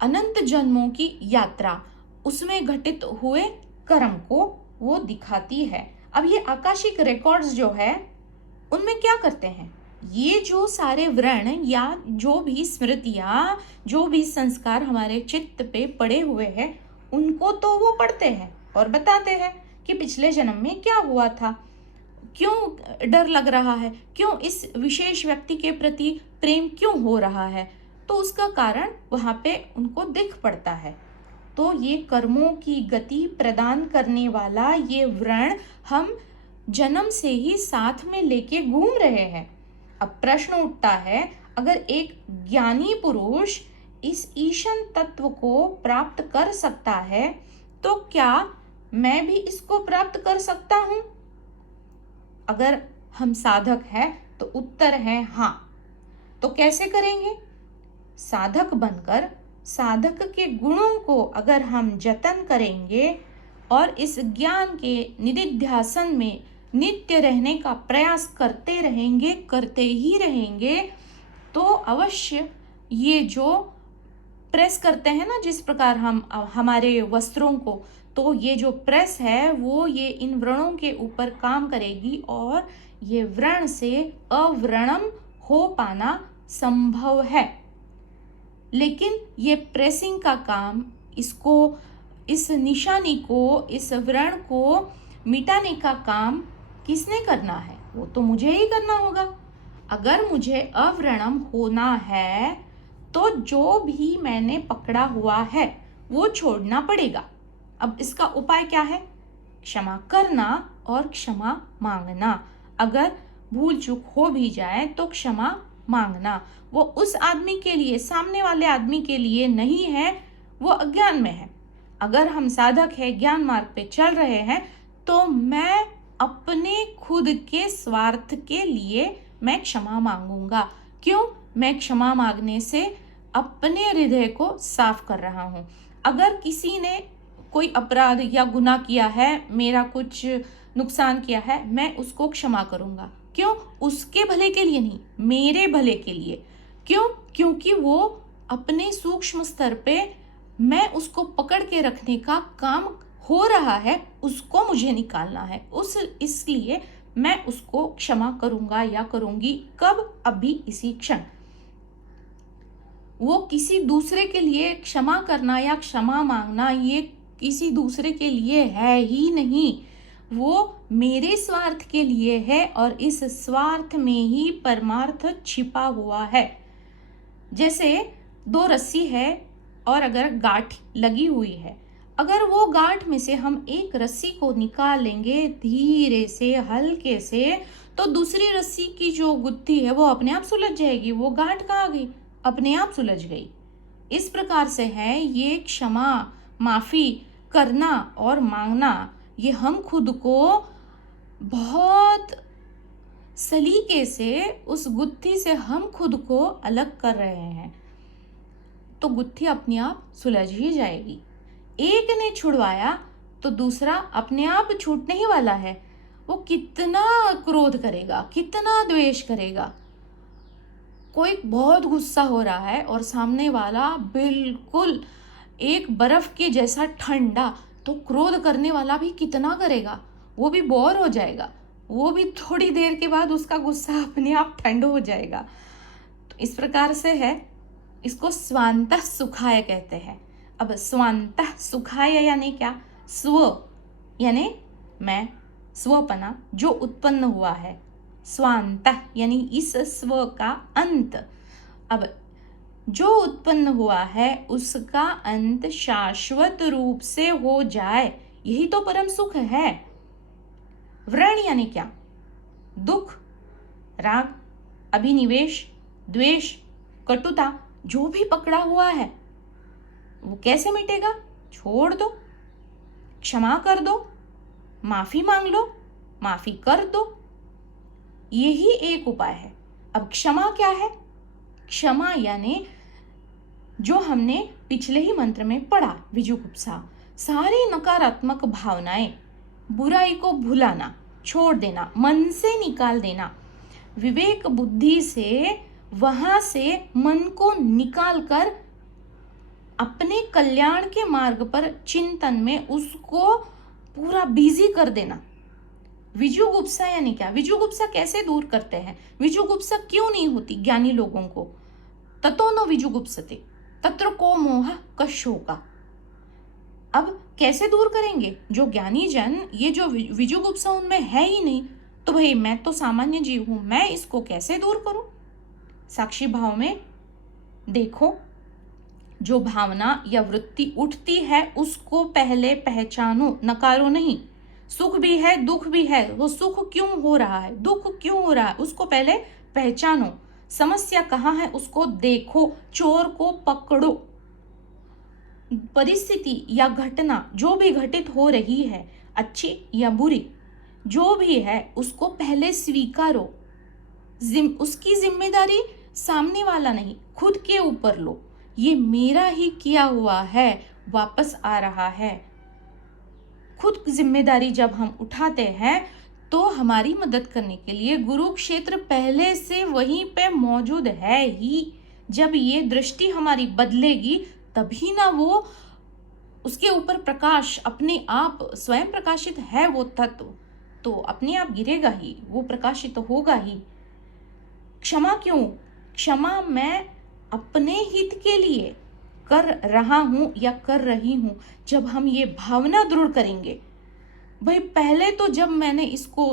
अनंत जन्मों की यात्रा, उसमें घटित हुए कर्म को वो दिखाती है। अब ये आकाशिक रिकॉर्ड्स जो है उनमें क्या करते हैं, ये जो सारे व्रण या जो भी स्मृतियां, जो भी संस्कार हमारे चित्त पे पड़े हुए हैं, उनको तो वो पढ़ते हैं और बताते हैं कि पिछले जन्म में क्या हुआ था, क्यों डर लग रहा है, क्यों इस विशेष व्यक्ति के प्रति प्रेम क्यों हो रहा है, तो उसका कारण वहां पे उनको दिख पड़ता है। तो ये कर्मों की गति प्रदान करने वाला ये व्रण हम जन्म से ही साथ में लेके घूम रहे हैं। अब प्रश्न उठता है, अगर एक ज्ञानी पुरुष इस ईशन तत्व को प्राप्त कर सकता है, तो क्या मैं भी इसको प्राप्त कर सकता हूं? अगर हम साधक हैं तो उत्तर है हाँ। तो कैसे करेंगे? साधक बनकर साधक के गुणों को अगर हम जतन करेंगे और इस ज्ञान के निधिध्यासन में नित्य रहने का प्रयास करते रहेंगे, करते ही रहेंगे, तो अवश्य ये जो प्रेस करते हैं ना, जिस प्रकार हम हमारे वस्त्रों को, तो ये जो प्रेस है वो ये इन व्रणों के ऊपर काम करेगी और ये व्रण से अव्रणम हो पाना संभव है। लेकिन ये प्रेसिंग का काम, इसको, इस निशानी को, इस व्रण को मिटाने का काम किसने करना है? वो तो मुझे ही करना होगा। अगर मुझे अव्रणम होना है तो जो भी मैंने पकड़ा हुआ है वो छोड़ना पड़ेगा। अब इसका उपाय क्या है? क्षमा करना और क्षमा मांगना। अगर भूल चूक हो भी जाए तो क्षमा मांगना। वो उस आदमी के लिए, सामने वाले आदमी के लिए नहीं है, वो अज्ञान में है। अगर हम साधक है, ज्ञान मार्ग पे चल रहे हैं, तो मैं अपने खुद के स्वार्थ के लिए मैं क्षमा मांगूंगा। क्यों? मैं क्षमा मांगने से अपने हृदय को साफ कर रहा हूं। अगर किसी ने कोई अपराध या गुनाह किया है, मेरा कुछ नुकसान किया है, मैं उसको क्षमा करूंगा। क्यों? उसके भले के लिए नहीं, मेरे भले के लिए। क्यों? क्योंकि वो अपने सूक्ष्म स्तर पे मैं उसको पकड़ के रखने का काम हो रहा है, उसको मुझे निकालना है, इसलिए मैं उसको क्षमा करूंगा या करूंगी। कब? अभी इसी क्षण। वो किसी दूसरे के लिए क्षमा करना या क्षमा मांगना ये किसी दूसरे के लिए है ही नहीं, वो मेरे स्वार्थ के लिए है और इस स्वार्थ में ही परमार्थ छिपा हुआ है। जैसे दो रस्सी है और अगर गांठ लगी हुई है, अगर वो गांठ में से हम एक रस्सी को निकाल लेंगे धीरे से, हल्के से, तो दूसरी रस्सी की जो गुत्थी है वो अपने आप सुलझ जाएगी। वो गांठ कहाँ गई? अपने आप सुलझ गई। इस प्रकार से है ये क्षमा, माफी करना और मांगना, ये हम खुद को बहुत सलीके से उस गुत्थी से हम खुद को अलग कर रहे हैं, तो गुत्थी अपने आप सुलझ ही जाएगी। एक ने छुड़वाया तो दूसरा अपने आप छूटने ही वाला है। वो कितना क्रोध करेगा, कितना द्वेष करेगा। कोई बहुत गुस्सा हो रहा है और सामने वाला बिल्कुल एक बर्फ के जैसा ठंडा, तो क्रोध करने वाला भी कितना करेगा? वो भी बोर हो जाएगा, वो भी थोड़ी देर के बाद उसका गुस्सा अपने आप ठंडा हो जाएगा। तो इस प्रकार से है, इसको स्वांतः सुखाय कहते हैं। अब स्वांतः सुखाय यानी क्या? स्व यानी मैं, स्वपना जो उत्पन्न हुआ है, स्वांतः यानी इस स्व का अंत। अब जो उत्पन्न हुआ है उसका अंत शाश्वत रूप से हो जाए, यही तो परम सुख है। व्रण यानी क्या? दुख, राग, अभिनिवेश, द्वेष, कटुता, जो भी पकड़ा हुआ है वो कैसे मिटेगा? छोड़ दो, क्षमा कर दो, माफी मांग लो, माफी कर दो, यही एक उपाय है। अब क्षमा क्या है? क्षमा यानी जो हमने पिछले ही मंत्र में पढ़ा, विजुगुप्सा, सारी नकारात्मक भावनाएं, बुराई को भुलाना, छोड़ देना, मन से निकाल देना, विवेक बुद्धि से वहां से मन को निकाल कर अपने कल्याण के मार्ग पर चिंतन में उसको पूरा बिजी कर देना। विजुगुप्सा यानी क्या? विजुगुप्सा कैसे दूर करते हैं? विजुगुप्सा क्यों नहीं होती ज्ञानी लोगों को? ततो न विजुगुप्सते तत्र को मोह कशोका। अब कैसे दूर करेंगे? जो ज्ञानी जन ये जो विजुगुप्सा उनमें है ही नहीं, तो भाई मैं तो सामान्य जीव हूं, मैं इसको कैसे दूर करूं? साक्षी भाव में देखो, जो भावना या वृत्ति उठती है उसको पहले पहचानो, नकारो नहीं। सुख भी है, दुख भी है, वो सुख क्यों हो रहा है, दुख क्यों हो रहा है, उसको पहले पहचानो। समस्या कहाँ है उसको देखो, चोर को पकड़ो। परिस्थिति या घटना जो भी घटित हो रही है, अच्छी या बुरी, जो भी है उसको पहले स्वीकारो। उसकी जिम्मेदारी सामने वाला नहीं, खुद के ऊपर लो। ये मेरा ही किया हुआ है, वापस आ रहा है। खुद जिम्मेदारी जब हम उठाते हैं तो हमारी मदद करने के लिए गुरु क्षेत्र पहले से वहीं पे मौजूद है ही। जब ये दृष्टि हमारी बदलेगी तभी ना वो उसके ऊपर प्रकाश अपने आप स्वयं प्रकाशित है, वो तत्व तो अपने आप गिरेगा ही, वो प्रकाशित तो होगा ही। क्षमा क्यों? क्षमा मैं अपने हित के लिए कर रहा हूं या कर रही हूं। जब हम ये भावना दृढ़ करेंगे, भाई पहले तो जब मैंने इसको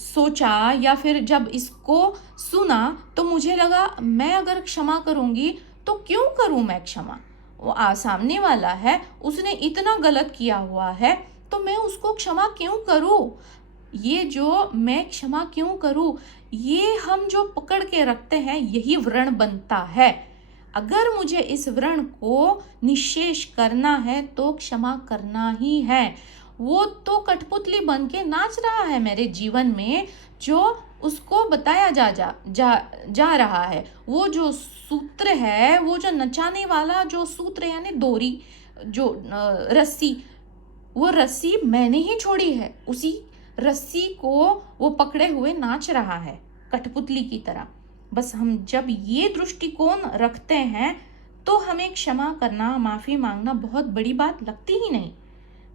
सोचा या फिर जब इसको सुना तो मुझे लगा मैं अगर क्षमा करूंगी तो क्यों करूं मैं क्षमा? वो सामने वाला है, उसने इतना गलत किया हुआ है तो मैं उसको क्षमा क्यों करूं? ये जो मैं क्षमा क्यों करूं, ये हम जो पकड़ के रखते हैं यही व्रण बनता है। अगर मुझे इस व्रण को निशेष करना है तो क्षमा करना ही है। वो तो कठपुतली बन के नाच रहा है मेरे जीवन में, जो उसको बताया जा रहा है। वो जो सूत्र है, वो जो नचाने वाला जो सूत्र यानी डोरी, जो रस्सी, वो रस्सी मैंने ही छोड़ी है। उसी रस्सी को वो पकड़े हुए नाच रहा है कठपुतली की तरह। बस हम जब ये दृष्टिकोण रखते हैं तो हमें क्षमा करना, माफी मांगना बहुत बड़ी बात लगती ही नहीं।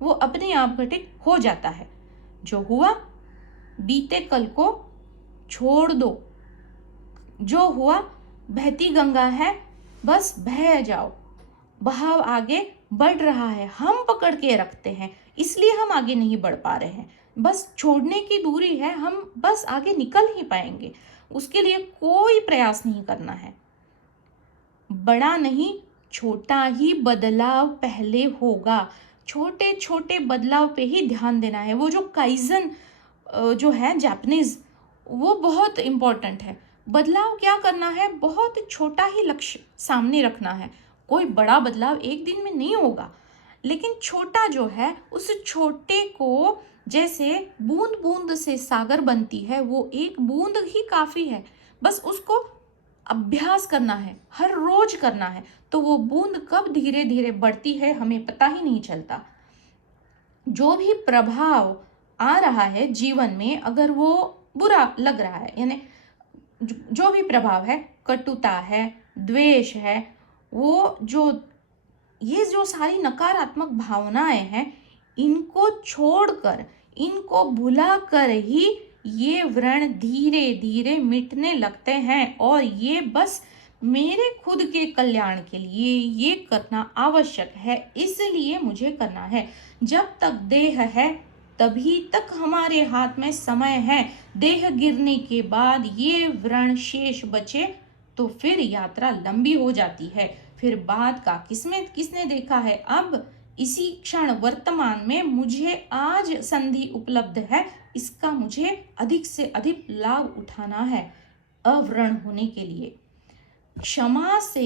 वो अपने आप घटित हो जाता है। जो हुआ बीते कल को छोड़ दो। जो हुआ बहती गंगा है, बस बह जाओ। बहाव आगे बढ़ रहा है, हम पकड़ के रखते हैं इसलिए हम आगे नहीं बढ़ पा रहे हैं। बस छोड़ने की दूरी है, हम बस आगे निकल ही पाएंगे। उसके लिए कोई प्रयास नहीं करना है। बड़ा नहीं, छोटा ही बदलाव पहले होगा। छोटे छोटे बदलाव पे ही ध्यान देना है। वो जो काइजन जो है जापानीज, वो बहुत इम्पोर्टेंट है। बदलाव क्या करना है, बहुत छोटा ही लक्ष्य सामने रखना है। कोई बड़ा बदलाव एक दिन में नहीं होगा, लेकिन छोटा जो है, उस छोटे को, जैसे बूंद बूंद से सागर बनती है, वो एक बूंद ही काफी है। बस उसको अभ्यास करना है, हर रोज करना है, तो वो बूंद कब धीरे धीरे बढ़ती है हमें पता ही नहीं चलता। जो भी प्रभाव आ रहा है जीवन में, अगर वो बुरा लग रहा है, यानी जो भी प्रभाव है, कटुता है, द्वेष है, वो ये जो सारी नकारात्मक भावनाएं हैं, इनको छोड़कर, इनको भुलाकर ही ये व्रण धीरे धीरे मिटने लगते हैं। और ये बस मेरे खुद के कल्याण के लिए ये करना आवश्यक है, इसलिए मुझे करना है। जब तक देह है तभी तक हमारे हाथ में समय है। देह गिरने के बाद ये व्रण शेष बचे तो फिर यात्रा लंबी हो जाती है। फिर बाद का किसने देखा है। अब इसी क्षण वर्तमान में मुझे आज संधि उपलब्ध है, इसका मुझे अधिक से अधिक लाभ उठाना है अव्रण होने के लिए। क्षमा से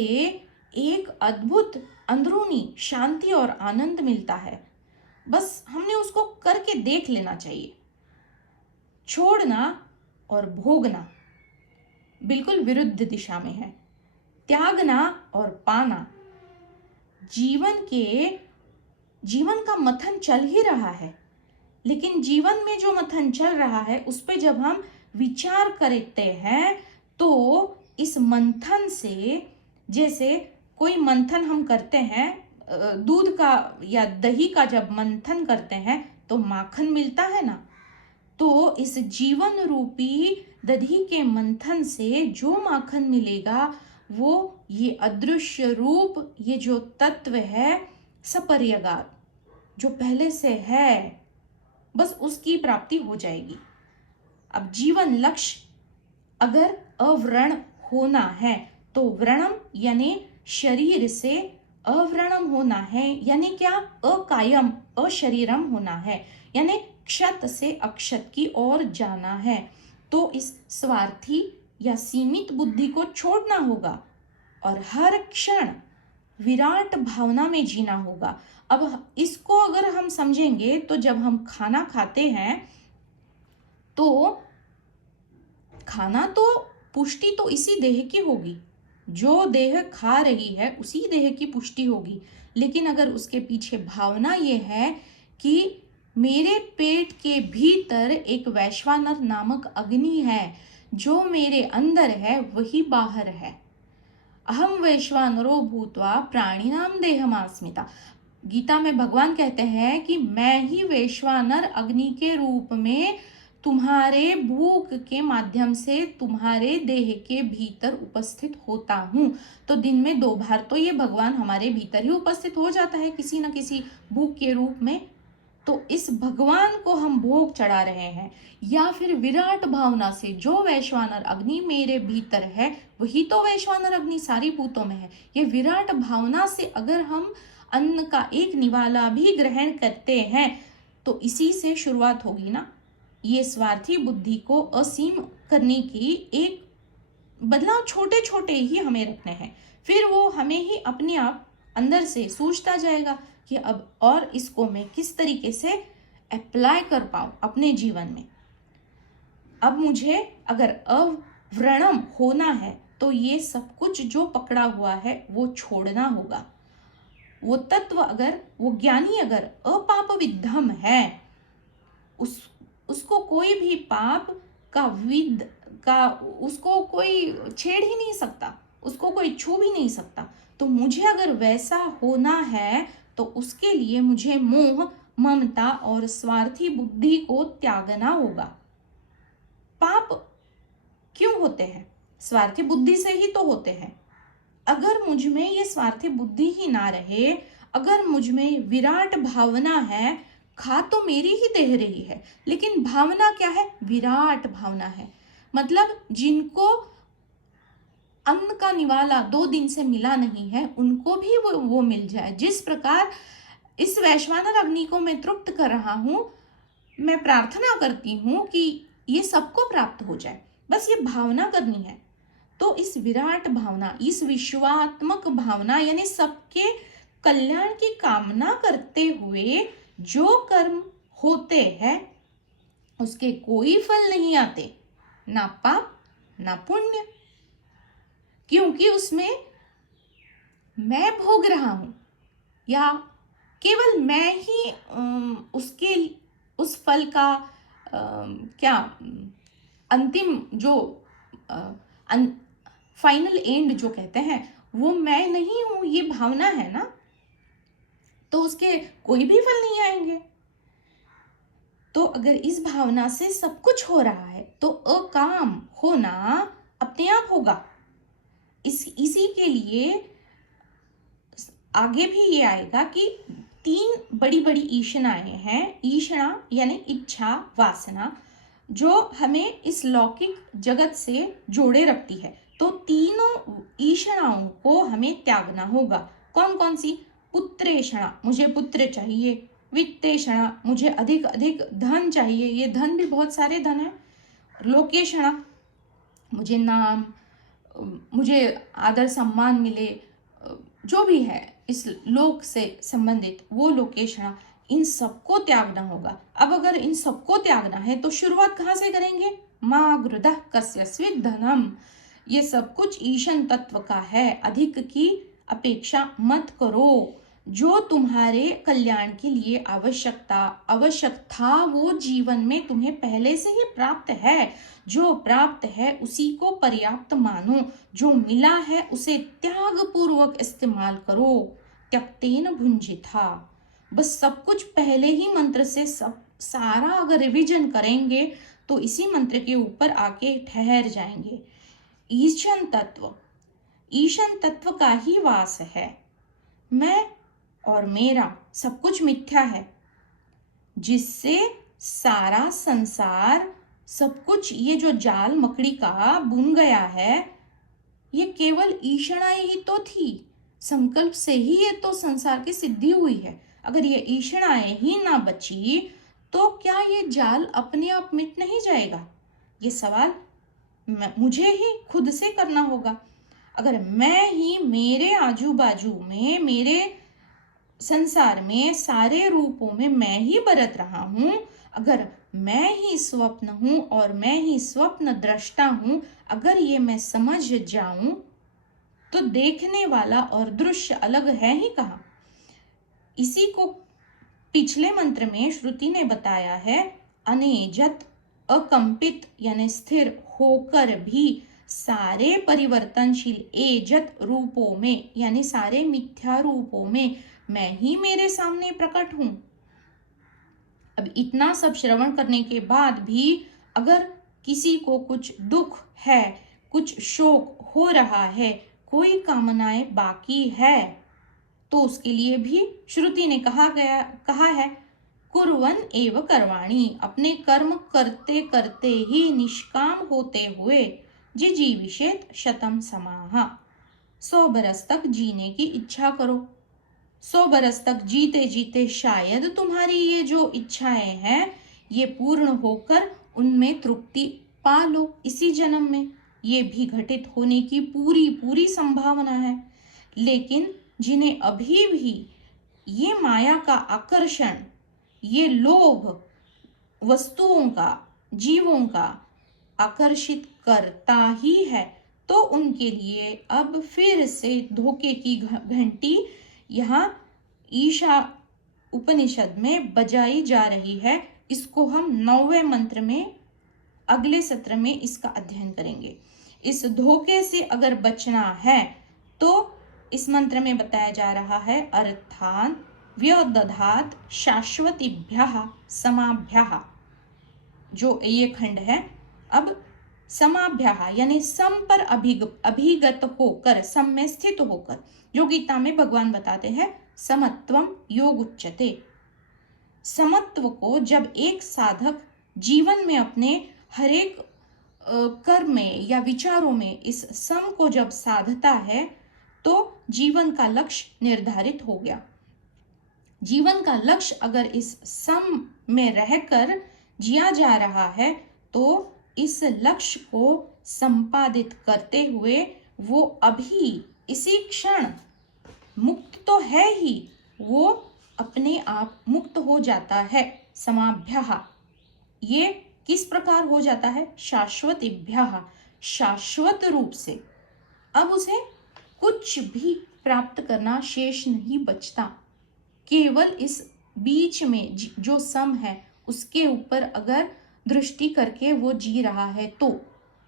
एक अद्भुत अंदरूनी शांति और आनंद मिलता है। बस हमने उसको करके देख लेना चाहिए। छोड़ना और भोगना बिल्कुल विरुद्ध दिशा में है। त्यागना और पाना, जीवन का मंथन चल ही रहा है, लेकिन जीवन में जो मंथन चल रहा है उस पे जब हम विचार करते हैं तो इस मंथन से, जैसे कोई मंथन हम करते हैं दूध का या दही का, जब मंथन करते हैं तो माखन मिलता है ना, तो इस जीवन रूपी दही के मंथन से जो माखन मिलेगा वो ये अदृश्य रूप, ये जो तत्व है सपर्यगात, जो पहले से है, बस उसकी प्राप्ति हो जाएगी। अब जीवन लक्ष्य अगर अव्रण होना है तो व्रणम यानी शरीर से अव्रणम होना है, यानी क्या, अकायम अशरीरम होना है, यानी क्षत से अक्षत की ओर जाना है। तो इस स्वार्थी या सीमित बुद्धि को छोड़ना होगा और हर क्षण विराट भावना में जीना होगा। अब इसको अगर हम समझेंगे तो जब हम खाना खाते हैं तो खाना तो पुष्टि तो इसी देह की होगी, जो देह खा रही है उसी देह की पुष्टि होगी। लेकिन अगर उसके पीछे भावना ये है कि मेरे पेट के भीतर एक वैश्वानर नामक अग्नि है, जो मेरे अंदर है वही बाहर है। अहम वैश्वानरो भूत्वा प्राणिनाम देहमास्मिता। गीता में भगवान कहते हैं कि मैं ही वैश्वानर अग्नि के रूप में तुम्हारे भूख के माध्यम से तुम्हारे देह के भीतर उपस्थित होता हूँ। तो दिन में 2 बार तो ये भगवान हमारे भीतर ही उपस्थित हो जाता है किसी न किसी भूख के रूप में। तो इस भगवान को हम भोग चढ़ा रहे हैं, या फिर विराट भावना से जो वैश्वानर अग्नि मेरे भीतर है वही तो वैश्वानर अग्नि सारी भूतों में है। ये विराट भावना से अगर हम अन्न का एक निवाला भी ग्रहण करते हैं तो इसी से शुरुआत होगी ना। ये स्वार्थी बुद्धि को असीम करने की एक बदलाव छोटे छोटे ही हमें रखने हैं, फिर वो हमें ही अपने आप अंदर से सूझता जाएगा कि अब और इसको मैं किस तरीके से अप्लाई कर पाऊं अपने जीवन में। अब मुझे अगर अव्रणम होना है तो ये सब कुछ जो पकड़ा हुआ है वो छोड़ना होगा। वो तत्व अगर, वो ज्ञानी अगर अपाप विद्धम है, उसको कोई भी पाप का उसको कोई छेड़ ही नहीं सकता, उसको कोई छू भी नहीं सकता। तो मुझे अगर वैसा होना है तो उसके लिए मुझे मोह, ममता और स्वार्थी बुद्धि को त्यागना होगा। पाप क्यों होते हैं? स्वार्थी बुद्धि से ही तो होते हैं। अगर मुझ में ये स्वार्थी बुद्धि ही ना रहे, अगर मुझ में विराट भावना है, खा तो मेरी ही देह रही है लेकिन भावना क्या है? विराट भावना है। मतलब जिनको अन्न का निवाला 2 दिन से मिला नहीं है, उनको भी वो मिल जाए। जिस प्रकार इस वैश्वानर अग्नि को मैं तृप्त कर रहा हूँ, मैं प्रार्थना करती हूँ कि ये सबको प्राप्त हो जाए। बस ये भावना करनी है। तो इस विराट भावना, इस विश्वात्मक भावना, यानी सबके कल्याण की कामना करते हुए जो कर्म होते हैं उसके कोई फल नहीं आते, ना पाप ना पुण्य, क्योंकि उसमें मैं भोग रहा हूं, या केवल मैं ही उसके उस फल का क्या अंतिम जो फाइनल एंड जो कहते हैं वो मैं नहीं हूं, ये भावना है ना, तो उसके कोई भी फल नहीं आएंगे। तो अगर इस भावना से सब कुछ हो रहा है तो अकाम होना अपने आप होगा। इसी के लिए आगे भी ये आएगा कि 3 बड़ी बड़ी ईषणाएं हैं। ईषणा यानी इच्छा, वासना, जो हमें इस लौकिक जगत से जोड़े रखती है। तो तीनों ईषणाओं को हमें त्यागना होगा। कौन कौन सी? पुत्रेषणा, मुझे पुत्र चाहिए। वित्तेषणा, मुझे अधिक अधिक धन चाहिए, ये धन भी बहुत सारे धन है। लोकेषणा, मुझे नाम, मुझे आदर सम्मान मिले, जो भी है इस लोक से संबंधित, वो लोकेषणा, इन सबको त्यागना होगा। अब अगर इन सबको त्यागना है तो शुरुआत कहाँ से करेंगे? मा गृधः कस्यस्वित् धनम, ये सब कुछ ईशन तत्व का है, अधिक की अपेक्षा मत करो। जो तुम्हारे कल्याण के लिए आवश्यक था वो जीवन में तुम्हें पहले से ही प्राप्त है। जो प्राप्त है उसी को पर्याप्त मानो, जो मिला है उसे त्याग पूर्वक इस्तेमाल करो। त्यक्तेन भुंजिथा, बस सब कुछ पहले ही मंत्र से सब सारा अगर रिवीजन करेंगे तो इसी मंत्र के ऊपर आके ठहर जाएंगे। ईशन तत्व का ही वास है। मैं और मेरा सब कुछ मिथ्या है, जिससे सारा संसार, सब कुछ ये जो जाल मकड़ी का बुन गया है, ये केवल ईषणाएं ही तो थी। संकल्प से ही ये तो संसार की सिद्धि हुई है। अगर ये ईषणाएं ही ना बची तो क्या ये जाल अपने आप मिट नहीं जाएगा? ये सवाल मुझे ही खुद से करना होगा। अगर मैं ही मेरे आजू बाजू में, मेरे संसार में सारे रूपों में मैं ही बरत रहा हूं, अगर मैं ही स्वप्न हूं और मैं ही स्वप्न दृष्टा हूं, अगर ये मैं समझ जाऊं तो देखने वाला और दृश्य अलग है ही कहाँ। इसी को पिछले मंत्र में श्रुति ने बताया है, अनेजत, अकंपित यानी स्थिर होकर भी सारे परिवर्तनशील एजत रूपों में, यानी सारे मिथ्या रूपों में मैं ही मेरे सामने प्रकट हूं। अब इतना सब श्रवण करने के बाद भी अगर किसी को कुछ दुख है, कुछ शोक हो रहा है, कोई कामनाएं बाकी है, तो उसके लिए भी श्रुति ने कहा है, कुर्वन एव कर्वाणी, अपने कर्म करते करते ही निष्काम होते हुए जिजीविषेत शतम समाह, 100 बरस तक जीने की इच्छा करो। 100 बरस तक जीते जीते शायद तुम्हारी ये जो इच्छाएं हैं ये पूर्ण होकर उनमें तृप्ति पा लो इसी जन्म में। ये भी घटित होने की पूरी पूरी संभावना है। लेकिन जिन्हें अभी भी ये माया का आकर्षण, ये लोभ वस्तुओं का, जीवों का आकर्षित करता ही है, तो उनके लिए अब फिर से धोखे की घंटी यहाँ ईशा उपनिषद में बजाई जा रही है। इसको हम 9वें मंत्र में अगले सत्र में इसका अध्ययन करेंगे। इस धोखे से अगर बचना है तो इस मंत्र में बताया जा रहा है, अर्थान व्यदधात शाश्वतीभ्यः समाभ्यः, जो ये खंड है। अब समाभ्यः यानी सम पर अभिगत होकर, सम में स्थित होकर, जो गीता में भगवान बताते हैं समत्वम योग उच्यते। समत्व को जब एक साधक जीवन में अपने हरेक कर्म में या विचारों में इस सम को जब साधता है तो जीवन का लक्ष्य निर्धारित हो गया। जीवन का लक्ष्य अगर इस सम में रहकर जिया जा रहा है तो इस लक्ष्य को संपादित करते हुए वो अभी इसी क्षण मुक्त तो है ही, वो अपने आप मुक्त हो जाता है। समाभ्यः, ये किस प्रकार हो जाता है? शाश्वतिभ्यः, शाश्वत रूप से। अब उसे कुछ भी प्राप्त करना शेष नहीं बचता। केवल इस बीच में जो सम है उसके ऊपर अगर दृष्टि करके वो जी रहा है तो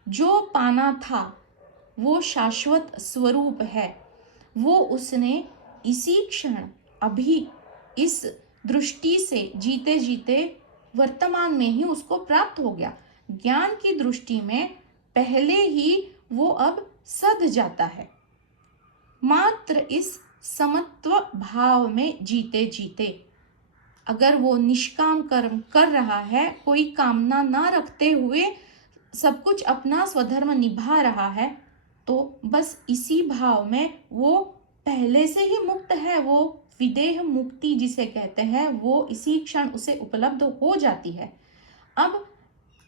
जो पाना था वो शाश्वत स्वरूप है, वो उसने इसी क्षण अभी इस दृष्टि से जीते जीते वर्तमान में ही उसको प्राप्त हो गया। ज्ञान की दृष्टि में पहले ही वो अब सध जाता है। मात्र इस समत्व भाव में जीते जीते अगर वो निष्काम कर्म कर रहा है, कोई कामना ना रखते हुए सब कुछ अपना स्वधर्म निभा रहा है, तो बस इसी भाव में वो पहले से ही मुक्त है। वो विदेह मुक्ति जिसे कहते हैं वो इसी क्षण उसे उपलब्ध हो जाती है। अब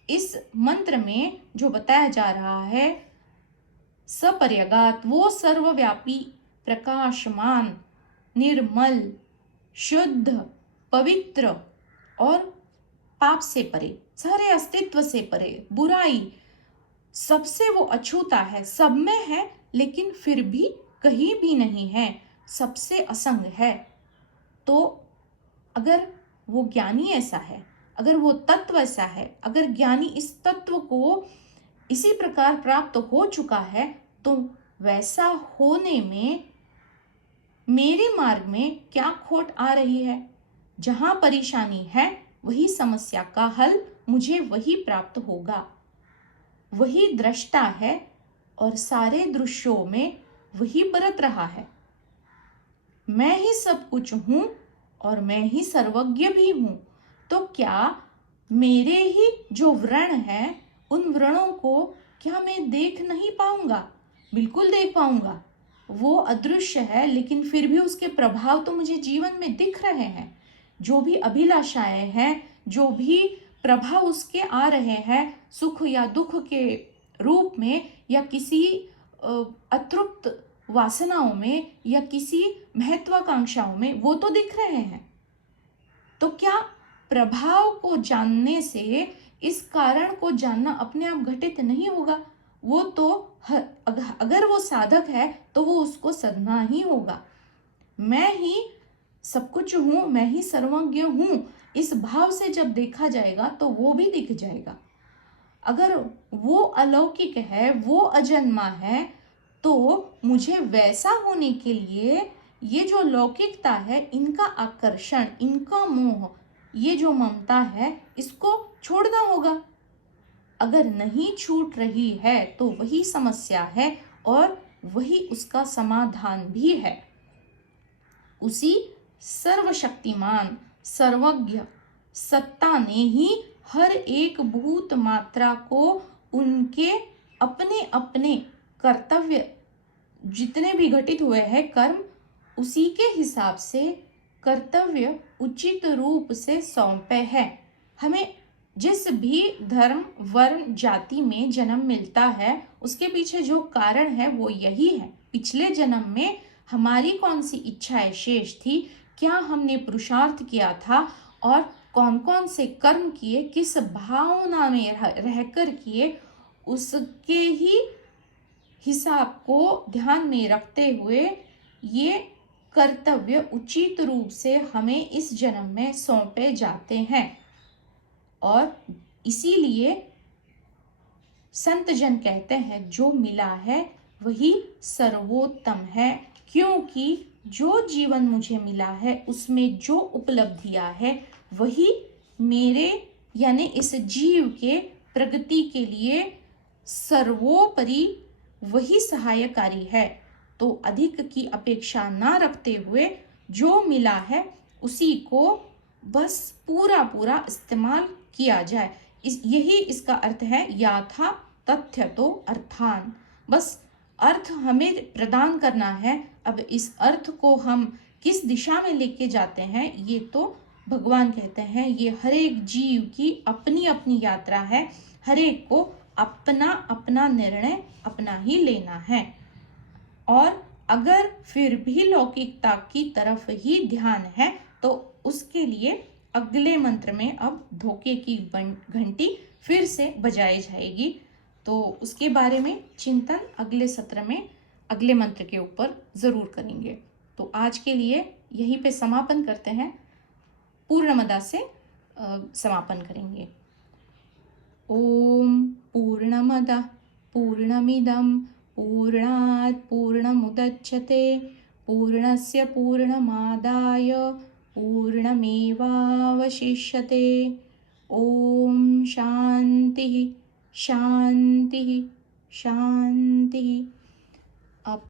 इस मंत्र में जो बताया जा रहा है सपर्यगात, वो सर्वव्यापी, प्रकाशमान, निर्मल, शुद्ध, पवित्र और पाप से परे, सारे अस्तित्व से परे, बुराई सबसे वो अछूता है, सब में है लेकिन फिर भी कहीं भी नहीं है, सबसे असंग है। तो अगर वो ज्ञानी ऐसा है, अगर वो तत्व ऐसा है, अगर ज्ञानी इस तत्व को इसी प्रकार प्राप्त हो चुका है तो वैसा होने में मेरे मार्ग में क्या खोट आ रही है? जहां परेशानी है वही समस्या का हल मुझे वही प्राप्त होगा। वही दृष्टा है और सारे दृश्यों में वही बरत रहा है। मैं ही सब कुछ हूं और मैं ही सर्वज्ञ भी हूं। तो क्या मेरे ही जो व्रण है उन व्रणों को क्या मैं देख नहीं पाऊंगा? बिल्कुल देख पाऊंगा। वो अदृश्य है लेकिन फिर भी उसके प्रभाव तो मुझे जीवन में दिख रहे हैं। जो भी अभिलाषाएं हैं, जो भी प्रभाव उसके आ रहे हैं, सुख या दुख के रूप में या किसी अतृप्त वासनाओं में या किसी महत्वाकांक्षाओं में, वो तो दिख रहे हैं। तो क्या प्रभाव को जानने से इस कारण को जानना अपने आप घटित नहीं होगा? वो तो अगर वो साधक है तो वो उसको सधना ही होगा। मैं ही सब कुछ हूं, मैं ही सर्वज्ञ हूं, इस भाव से जब देखा जाएगा तो वो भी दिख जाएगा। अगर वो अलौकिक है, वो अजन्मा है, तो मुझे वैसा होने के लिए ये जो लौकिकता है, इनका आकर्षण, इनका मोह, ये जो ममता है, इसको छोड़ना होगा। अगर नहीं छूट रही है तो वही समस्या है और वही उसका समाधान भी है। उसी सर्वशक्तिमान, सर्वज्ञ सत्ता ने ही हर एक भूत मात्रा को उनके अपने अपने कर्तव्य जितने भी घटित हुए हैं कर्म, उसी के हिसाब से कर्तव्य उचित रूप से सौंपे हैं। हमें जिस भी धर्म, वर्ण, जाति में जन्म मिलता है उसके पीछे जो कारण है वो यही है। पिछले जन्म में हमारी कौन सी इच्छाएं शेष थी, क्या हमने पुरुषार्थ किया था और कौन कौन से कर्म किए, किस भावना में रहकर किए, उसके ही हिसाब को ध्यान में रखते हुए ये कर्तव्य उचित रूप से हमें इस जन्म में सौंपे जाते हैं। और इसीलिए संत जन कहते हैं जो मिला है वही सर्वोत्तम है, क्योंकि जो जीवन मुझे मिला है उसमें जो उपलब्धियां है वही मेरे यानी इस जीव के प्रगति के लिए सर्वोपरि वही सहायकारी है। तो अधिक की अपेक्षा ना रखते हुए जो मिला है उसी को बस पूरा पूरा इस्तेमाल किया जाए। यही इसका अर्थ है याथा तथ्य तो अर्थान। बस अर्थ हमें प्रदान करना है। अब इस अर्थ को हम किस दिशा में लेके जाते हैं ये तो भगवान कहते हैं। ये हर एक जीव की अपनी अपनी यात्रा है। हर एक को अपना अपना निर्णय अपना ही लेना है। और अगर फिर भी लौकिकता की तरफ ही ध्यान है तो उसके लिए अगले मंत्र में अब धोखे की घंटी फिर से बजाई जाएगी। तो उसके बारे में चिंतन अगले सत्र में अगले मंत्र के ऊपर जरूर करेंगे। तो आज के लिए यहीं पे समापन करते हैं। पूर्णमदा से समापन करेंगे। ओम पूर्णमदः पूर्णमिदं पूर्णात् पूर्णमुदच्यते पूर्णस्य पूर्णमादाय पूर्णमेवावशिष्यते। ओम शांति शांति शांति।